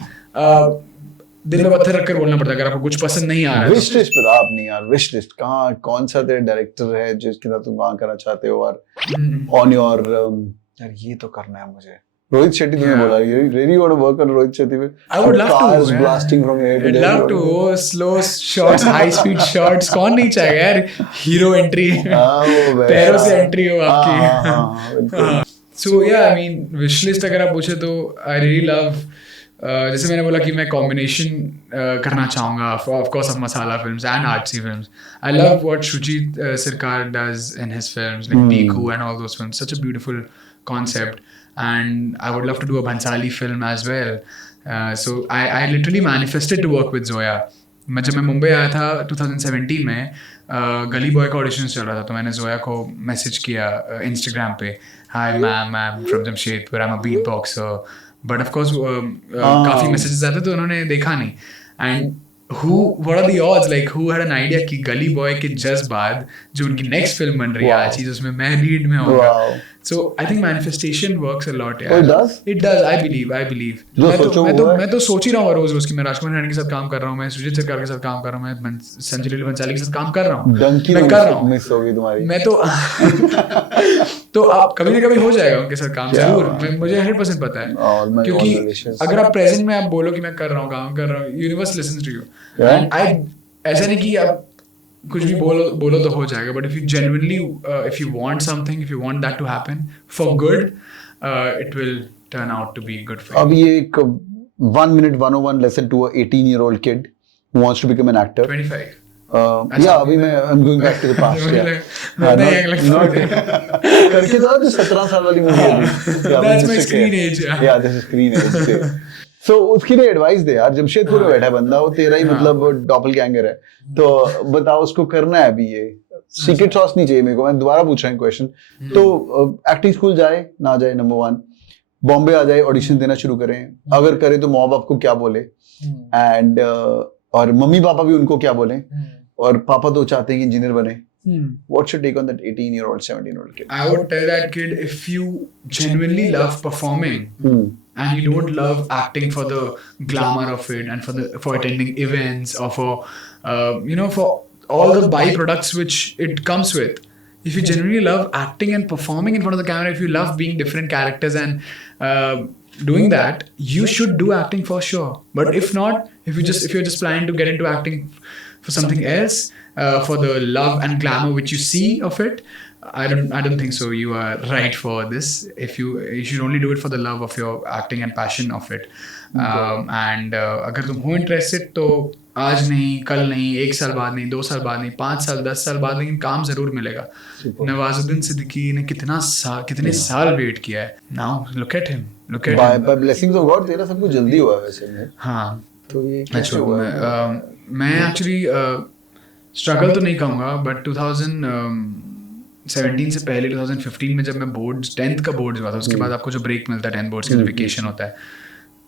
दिल में पत्थर रखकर बोलना पड़ता है अगर आपको कुछ पसंद नहीं आ रहा है। विश लिस्ट बता अपनी यार, विश लिस्ट कहाँ, कौन सा तेरा डायरेक्टर है जिसके साथ तुम काम करना चाहते हो, और ऑन योर यार ये तो करना है मुझे। रोहित शेट्टी तुमने बोला, you really want to work on Rohit Shetty with I would love cars to, blasting from here to I'd there. love to, slow shots, high speed shots, कौन नहीं चाहेगा यार, हीरो एंट्री, पैरों से एंट्री हो आपकी। So yeah, I mean wish list अगर आप पूछे तो I really love, जैसे मैंने बोला कि मैं कॉम्बिनेशन करना चाहूँगा of course of masala films and artsy films. I love what Shoojit Sircar does in his films like Piku and all those films, such a beautiful concept, and I would love to do a Bhansali film as well. So I literally manifested to work with Zoya. जब मैं मुंबई आया था 2017 में, गली बॉय का ऑडिशन चल रहा था, तो मैंने जोया को मैसेज किया इंस्टाग्राम पे, hi ma'am, I am from Jamshedpur, I am a beat boxer, but of course काफ़ी मैसेजेस आते तो उन्होंने देखा नहीं, and what are the odds, like who had an idea कि गली बॉय के जस्ट बाद जो उनकी नेक्स्ट फिल्म बन रही है आज चीज उसमें मैं लीड में होगा। So I think manifestation works a lot. Yeah. Oh, it does? It does. I believe. मैं तो सोच ही रहा हूँ रोज कि मैं राजकुमार हिरानी के साथ काम कर रहा हूँ, मैं सुजीत सरकार के साथ काम कर रहा हूँ, मैं संजय लीला भंसाली के साथ काम कर रहा हूँ, मैं कर रहा हूँ, मिस होगी तुम्हारी, मैं तो आप कभी ना कभी हो जाएगा उनके साथ काम जरूर, मुझे 100% पता है, क्योंकि अगर आप प्रेजेंट में आप बोलो कि मैं कर रहा हूँ, काम कर रहा हूँ, universe listens to you, and I ऐसा नहीं कि आप कुछ भी बोलो तो हो जाएगा, but if you genuinely if you want something, if you want that to happen for good, it will turn out to be good for. अब ये एक 1 minute 101 lesson to a 18-year-old kid who wants to become an actor. 25. Yeah, अभी मैं I'm going back to the past. करके तो 17 साल वाली मूवी है। That's my screen age. Yeah, this is screen age. So उसकी लिए एडवाइस दे यार, जमशेदपुर में बैठा बंदा, वो तेरा ही मतलब डॉपलगैंगर है, तो बताओ उसको करना है अभी, ये सीक्रेट सॉस नहीं चाहिए मेरे को, मैं दोबारा पूछ रहा हूँ क्वेश्चन, तो एक्टिंग स्कूल जाए ना जाए, नंबर 1, बॉम्बे आ जाए, ऑडिशन देना शुरू करें, अगर करे तो माँ बाप को क्या बोले, एंड और मम्मी पापा भी उनको क्या बोले, और पापा तो चाहते हैं कि इंजीनियर बने, what should take on that 18-year-old 17-year-old kid? I would tell that kid, if you genuinely love performing and you don't love acting for the glamour of it and for attending events or for for all the byproducts which it comes with, if you genuinely love acting and performing in front of the camera, if you love being different characters and doing that, you should do acting for sure. But if not, if you're just planning to get into acting for something else, for the love and glamour which you see of it, I don't think so. You are right for this. If you should only do it for the love of your acting and passion of it. And अगर तुम हो interested तो आज नहीं, कल नहीं, 1 साल बाद नहीं, 2 साल बाद नहीं, 5 साल 10 साल बाद, लेकिन काम जरूर मिलेगा। नवाजुद्दीन सिद्दीकी ने कितने साल वेट किया है। Now look at him. By blessings of God, तेरा सब कुछ जल्दी हुआ वैसे। हाँ, तो ये कैसे हुआ? मैं एक्चुअली स्ट्रगल तो नहीं कहूँगा, बट 2017 से पहले 2015 में जब मैं बोर्ड्स 10th का बोर्ड्स हुआ था, उसके बाद आपको जो ब्रेक मिलता है 10 बोर्ड्स का वेकेशन होता है,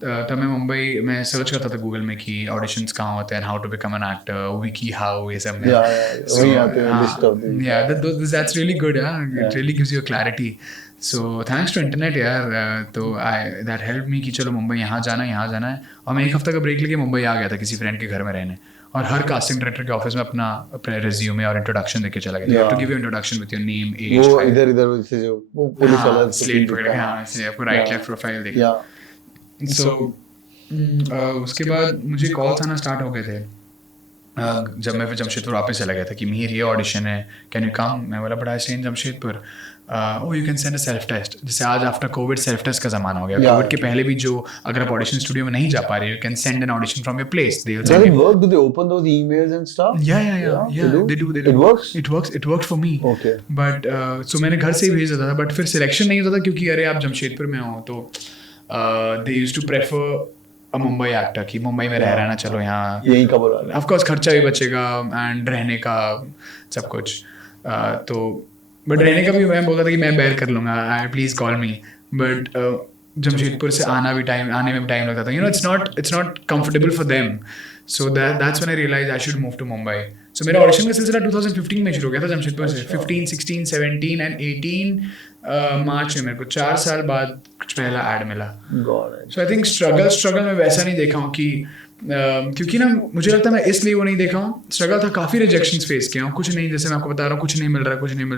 तब मैं मुंबई में सर्च करता था गूगल में कि ऑडिशंस कहाँ होते हैं, how to become an actor, Vicky how, ये सब में. वही आते हैं list of the. Yeah, that's really good. Yeah, it really gives you a clarity. So thanks to internet यार, तो that helped me कि चलो मुंबई यहाँ जाना है. और मैं एक हफ्ते का ब्रेक लेके मुंबई आ गया था किसी फ्रेंड के घर में रहने, और हर कास्टिंग डायरेक्टर के ऑफिस में अपना रिज्यूमे और इंट्रोडक्शन देके चला गया. To give you introduction with your name, age, वो इधर से जो वो पुलिस वाला स्लेट पकड़ के, हाँ, से आपको राइट लेफ्ट प्रोफाइल देखे. सो उसके बाद मुझे कॉल्स आना स्टार्ट हो गए थे. जब मैं फिर जमशेदपुर वापस चला गया था कि मेरी ये ऑडिशन है, कैन यू कम. मैं बोला but I stay in Jamshedpur. Oh you can send a self test. जैसे आज आफ्टर कोविड सेल्फ टेस्ट का ज़माना हो गया. कोविड के पहले भी जो अगर आप ऑडिशन स्टूडियो में नहीं जा पा रहे, you can send an audition from your place. They Does it work? Do they open those emails and stuff? Yeah. They do. It works for me. Okay. But so मैंने घर से ही भेज देता था, बट फिर सिलेक्शन नहीं होता था क्योंकि अरे आप जमशेदपुर में हो तो they used to prefer a Mumbai एक्टर कि मुंबई में रह रहा ना, चलो यहाँ यही का बोला. ऑफ कोर्स खर्चा भी बचेगा एंड रहने का सब कुछ. तो बट रहने का भी मैं बोलता था कि मैं बेयर कर लूँगा, please call me. But Jamshedpur से आने में भी टाइम लगता था. You know it's not comfortable for them. So that's when I realize I should move to Mumbai. So मेरा ऑडिशन का सिलसिला 2015 में शुरू हो गया था जमशेदपुर से. 15, 16, 17 एंड 18 मार्च में मेरे को 4 साल बाद कुछ पहला ऐड मिला. सो आई थिंक स्ट्रगल मैं वैसा नहीं देखा हूँ कि क्योंकि ना मुझे लगता है मैं इसलिए वो नहीं देखा हूँ. स्ट्रगल था, काफ़ी रिजेक्शंस फेस किया हूँ. कुछ नहीं, जैसे मैं आपको बता रहा हूँ, कुछ नहीं मिल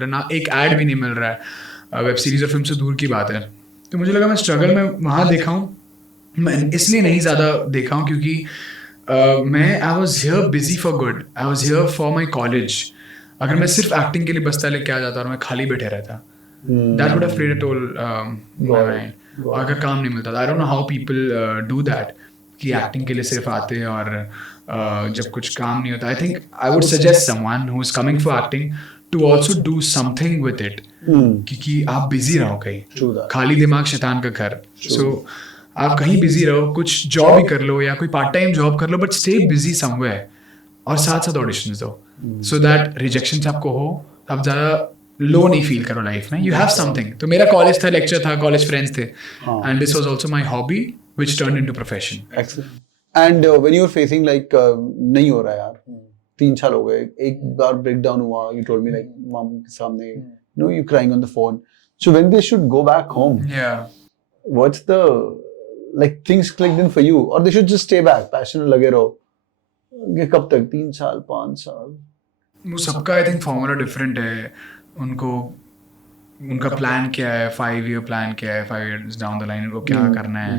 रहा ना, एक ऐड भी नहीं मिल रहा है. वेब सीरीज और फिल्म से दूर की बात है. तो मुझे लगा मैं स्ट्रगल में वहाँ देखा हूँ. मैं इसलिए नहीं ज़्यादा देखा हूँ क्योंकि मैं I was here busy for good. I was here for my college. अगर मैं सिर्फ एक्टिंग के लिए बस्ता लेके आ जाता और मैं खाली बैठे रहता, that would have played a toll my mind. अगर काम नहीं मिलता, आई don't know how people do that कि एक्टिंग के लिए सिर्फ आते और जब कुछ काम नहीं होता. I think I would suggest someone who is coming for acting to also do something with it, क्योंकि आप बिजी रहो कहीं. खाली दिमाग शैतान का घर. सो आप कहीं बिजी रहो, कुछ जॉब ही कर लो या कोई पार्ट टाइम जॉब कर लो, बट स्टे बिजी समवेयर और साथ साथ ऑडिशंस दो, सो दैट रिजेक्शन आपको हो आप ज़्यादा लो नहीं फील करो लाइफ में. You have something. तो मेरा कॉलेज था, लेक्चर था, कॉलेज फ्रेंड्स थे, and this was also my hobby which turned into profession. And when you are facing like नहीं हो रहा यार, 3 साल हो गए, एक बार ब्रेक डाउन हुआ, you told me like mom के सामने, you know, you crying on the phone. So when they should go back home, what's the like things clicked in for you, or they should just stay back, passion लगे रहो. ये कब तक 3 साल 5 साल? वो सबका आई थिंक फॉर्मूला डिफरेंट है. उनका प्लान क्या है, 5 ईयर प्लान क्या है, 5 years डाउन द लाइन उनको क्या करना है.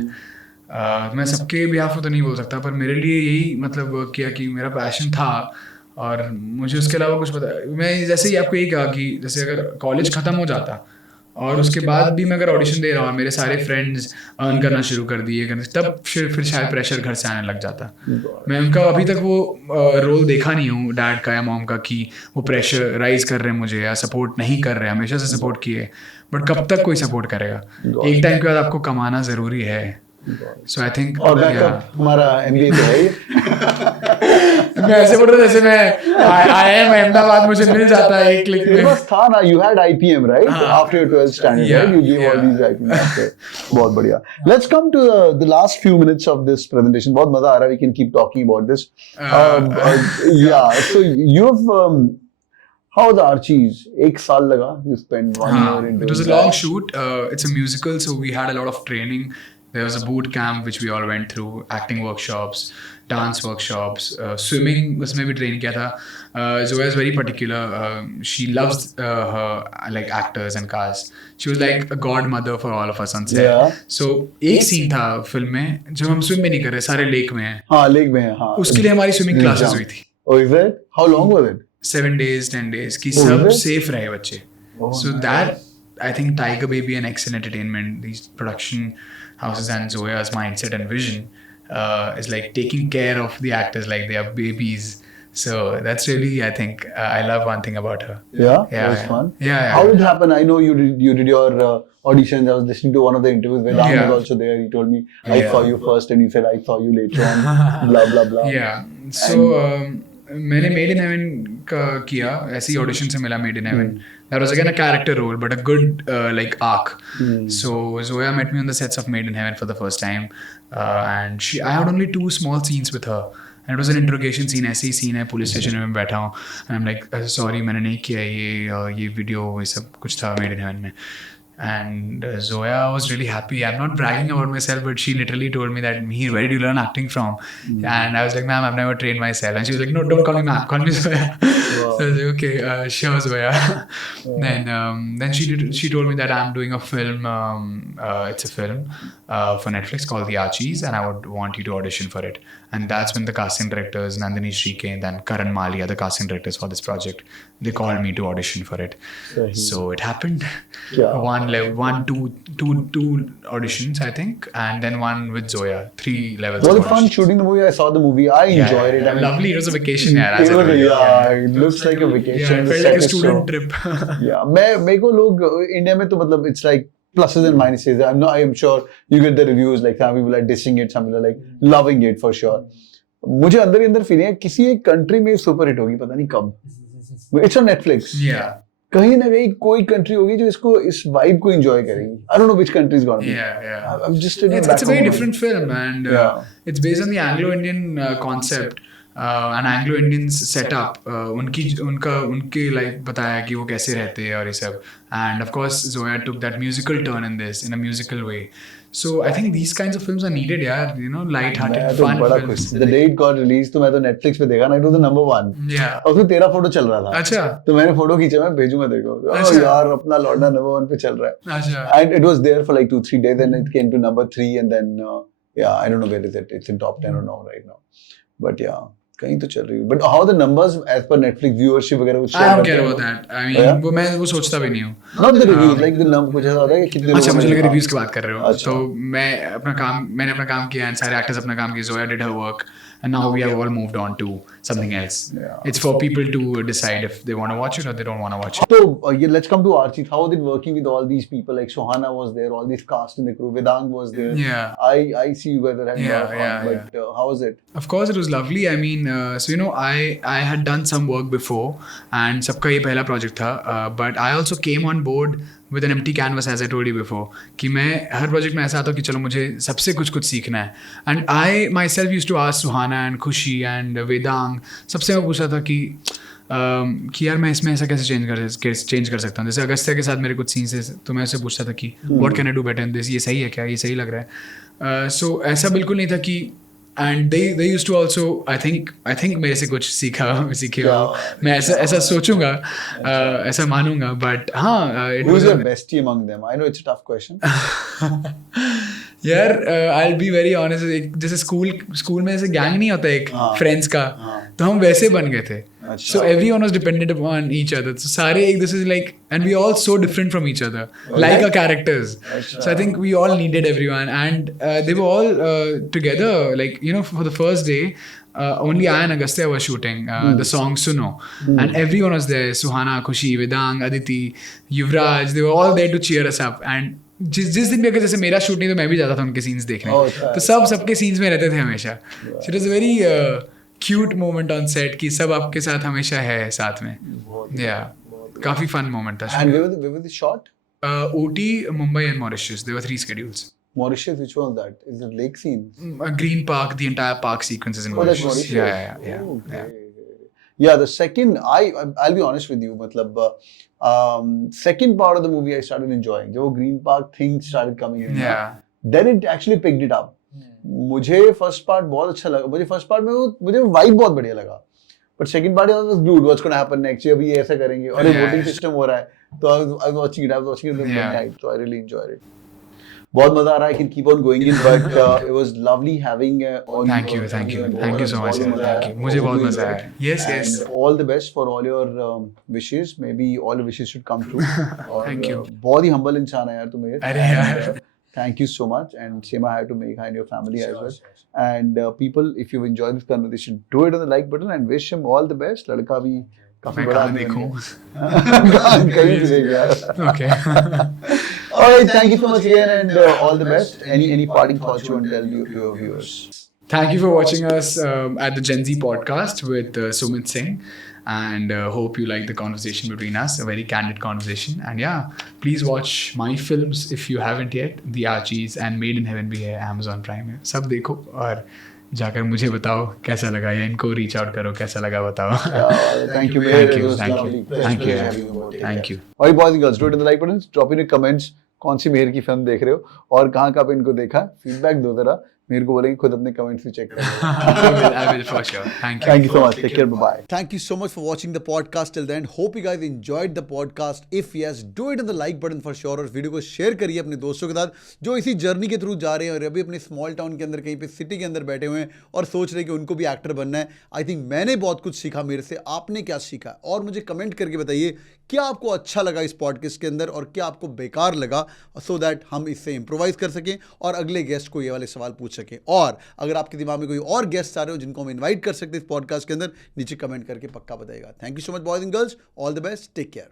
मैं सबके बिहाफ तो नहीं बोल सकता, पर मेरे लिए यही मतलब किया कि मेरा पैशन था और मुझे उसके अलावा कुछ पता. मैं जैसे ही आपको यही कहा कि जैसे अगर कॉलेज ख़त्म हो जाता और उसके बाद भी मैं अगर ऑडिशन दे रहा हूँ, मेरे सारे फ्रेंड्स अर्न करना शुरू कर दिए, तब फिर शायद प्रेशर घर से आने लग जाता. मैं उनका अभी तक वो रोल देखा नहीं हूँ, डैड का या मॉम का, कि वो प्रेशर राइज कर रहे हैं मुझे या सपोर्ट नहीं कर रहे हैं. हमेशा से सपोर्ट किए, बट कब तक कोई सपोर्ट करेगा. एक टाइम के बाद आपको कमाना ज़रूरी है. So I think और बैकअप हमारा MBA तो है. मैं ऐसे बोल रहा जैसे मैं IIM अहमदाबाद मुझे मिल जाता है एक क्लिक में. बस था ना, you had IPM right after your 12th standard, right? You gave all these IPM after. बहुत बढ़िया. Let's come to the last few minutes of this presentation. बहुत मजा आ रहा है. We can keep talking about this. Yeah. So you've how the Archies? 1 साल लगा. You spent 1 year in. It was a long shoot. It's a musical, so we had a lot of training. There was a boot camp which we all went through, acting workshops, dance workshops, swimming उसमें भी train किया था. Zoya is very particular. She loves her like actors and cast. She was like a godmother for all of us on set. Yeah. So एक scene था फिल्म में जब हम swim में नहीं कर रहे, सारे lake में हैं. हाँ, lake में हैं. हाँ. उसके लिए हमारी swimming classes हुई थी. Oh, is it? How long was it? 7 days, 10 days. कि सब safe रहे बच्चे. So that I think Tiger Baby and Excel Entertainment, these production houses and Zoya's mindset and vision is like taking care of the actors like they are babies. So that's really, I think, I love one thing about her. Yeah, it was fun. Yeah. How did it happen? I know you did your auditions. I was listening to one of the interviews where Ram was also there. He told me, I saw you first, and you said, I saw you later on, blah, blah, blah. Yeah. So मैंने made in heaven का किया, ऐसी ऑडिशन से मिला made in heaven. That was again a character role, but a good like arc. So Zoya met me on the sets of Made in Heaven for the first time, and I had only 2 small scenes with her. And it was an interrogation scene. ऐसे ही scene है, police station में बैठा हूँ, and I'm like sorry मैंने नहीं किया ये वीडियो, ये सब कुछ था Made in Heaven में. And Zoya was really happy. I'm not bragging about myself, but she literally told me that, Mihir, where did you learn acting from? And I was like, ma'am, I've never trained myself. And she was like, no, don't call me ma'am, call me Zoya. Wow. So I was like, okay, sure, Zoya. Then she told me that I'm doing a film. It's a film for Netflix called The Archies, and I would want you to audition for it. And that's when the casting directors, Nandini Shrikant and Karan Mali, are the casting directors for this project. They called me to audition for it. So it happened. Two auditions, I think, and then one with Zoya. 3 levels. Was it fun shooting the movie? I saw the movie. I enjoyed it. I mean, lovely. It was a vacation. It looks like a vacation. Yeah, it felt like a student trip. Yeah, मेरे को लोग इंडिया में तो मतलब it's like pluses and minuses. I am sure you get the reviews, like some people are dissing it, some people are like loving it for sure. मुझे अंदर ही अंदर फीलिंग है किसी एक कंट्री में सुपर हिट होगी, पता नहीं कब. It's on Netflix. Yeah. कहीं ना कहीं कोई कंट्री होगी जो इसको इस वाइब को एंजॉय करेगी. I don't know which country is gonna be. Yeah. I'm just it's a very different film, and it's based on the Anglo-Indian concept. An Anglo-Indian setup. उनके लाइफ बताया कि वो कैसे रहते हैं और ये सब. And of course Zoya took that musical turn in this, in a musical way. So I think these kinds of films are needed, यार, you know, light-hearted, fun films. The day it got released, तो मैं तो Netflix पे देखा ना, it was the number 1. Yeah. और फिर तेरा फोटो चल रहा था. अच्छा. तो मैंने फोटो खींचा, मैं भेजूंगा तेरे को. अच्छा. यार अपना लौंडा number 1 पे चल रहा है. अच्छा. And it was there for like 2-3 days, and it came to number 3, and then I don't know where is it. It's in top 10 or no right now. But yeah. कहीं तो चल रही है. But how the numbers as per Netflix viewership वगैरह कुछ I don't care about that. I mean वो सोचता भी नहीं हूँ. Not the reviews, like the number कुछ ऐसा होता है कि कितने. अच्छा, मुझे लगा रिव्यूज की बात कर रहे हो. तो मैंने अपना काम किया, and सारे एक्टर्स अपना काम किया. Zoya did her work, and now we have all moved on to something else. It's for people to decide if they want to watch it or they don't want to watch it. So let's come to Archie. How was it working with all these people? Like Suhana was there, all these cast in the crew. Vedang was there. Yeah. I see you guys are having a lot of fun. But how was it? Of course, it was lovely. I mean, so you know, I had done some work before, and सबका ये पहला project था. But I also came on board with an empty canvas, as I told you before, कि मैं हर project में ऐसा आता हूँ कि चलो मुझे सबसे कुछ सीखना है. And I myself used to ask Suhana and Khushi and Vedang, सबसे मैं पूछा था कि यार मैं इसमें ऐसा कैसे चेंज कर सकता हूँ. जैसे अगस्त्य के साथ मेरे कुछ सीन्स है, तो मैं उससे पूछता था कि what can I do better in this, ये सही है क्या, ये सही लग रहा है. So ऐसा बिल्कुल नहीं था कि, and they used to also I think मेरे से कुछ सीखेगा. मैं ऐसा सोचूंगा, ऐसा मानूंगा. But हाँ, who's your bestie among them? I know it's a tough question. यार I'll be very honest, जैसे स्कूल में ऐसे गैंग नहीं होता एक फ्रेंड्स का, तो हम वैसे बन गए थे. So everyone was dependent upon each other. So सारे एक दूसरे like, and we all so different from each other, like our characters. So I think we all needed everyone, and they were all together. Like, you know, for the first day, only I and Agastya were shooting the song Suno, and everyone was there. Suhana, Khushi, Vedang, Aditi, Yuvraj, they were all there to cheer us up. And जिस दिन भी अगर जैसे मेरा शूट नहीं तो मैं भी जाता था उनके सीन्स देखने. तो सबके सीन्स में रहते थे हमेशा. So it was a very cute moment on set कि सब आपके साथ हमेशा है साथ में. Yeah, काफी fun moment था. And where was the shot? OT, Mumbai and Mauritius. There were 3 schedules. Mauritius, which was that? Is it lake scene? Green Park, the entire park sequences in Mauritius. That's Mauritius. Yeah. Okay. Yeah, the second, I'll be honest with you, matlab, second part of the movie I started enjoying. जब वो Green Park things started coming in. Yeah. Then it actually picked it up. मुझे first part बहुत अच्छा लगा. मुझे first part में मुझे वाइब बहुत बढ़िया लगा. But second part was good. What's gonna happen next, अभी ये ऐसा करेंगे और ये वोटिंग सिस्टम हो रहा है. तो I was watching it night. So I really enjoyed it. बहुत मजा आ रहा है. I can keep on going in, but it was lovely having Thank you so much. Thank you. मुझे बहुत मजा आया. Yes. All the best for all your wishes. Maybe all your wishes should come true. Thank you. बहुत ही humble इंसान है यार तुम. अरे यार. Thank you so much, and same I have to make and your family as well. And people, if you've enjoyed this conversation, do it on the like button and wish him all the best. लड़का भी काफी बड़ा आदमी है. कहीं भी देख यार. Okay. All right, thank you so much again, and all the best. Any parting thoughts you want to tell your viewers? Thank you for watching us at the Gen Z podcast with Sumit Singh. And hope you like the conversation between us, a very candid conversation. And yeah, please watch my films if you haven't yet. The Archies and Made in Heaven भी है Amazon Prime में. सब देखो और जाकर मुझे बताओ कैसा लगा, या इनको रीच आउट करो कैसा लगा बताओ. Thank you. Thank you. और boys and girls, do it in the like button. Drop in your comments. कौन सी मेहर की फिल्म देख रहे हो और कहाँ कहाँ पे इनको देखा, फीडबैक दो जरा. मेरे को बोलेंगे खुद अपने कमेंट्स भी चेक करो. I will for sure. Thank you so much. Take care. Bye. Thank you so much for watching the podcast till the end. Hope you guys enjoyed the podcast. If yes, do it in the like button for sure. और वीडियो को शेयर करिए अपने दोस्तों के साथ जो इसी जर्नी के थ्रू जा रहे हैं और अभी अपने स्मॉल टाउन के अंदर कहीं पे सिटी के अंदर बैठे हुए हैं और सोच रहे हैं कि उनको भी एक्टर बनना है. आई थिंक मैंने बहुत कुछ सीखा मेरे से. आपने क्या सीखा और मुझे कमेंट करके बताइए क्या आपको अच्छा लगा इस पॉडकास्ट के अंदर और क्या आपको बेकार लगा, सो दैट हम इससे इम्प्रोवाइज कर सकें और अगले गेस्ट को ये वाले सवाल पूछ सकें. और अगर आपके दिमाग में कोई और गेस्ट आ रहे हो जिनको हम इनवाइट कर सकते हैं इस पॉडकास्ट के अंदर, नीचे कमेंट करके पक्का बताइएगा. Thank you so much boys and girls. All the best. Take care.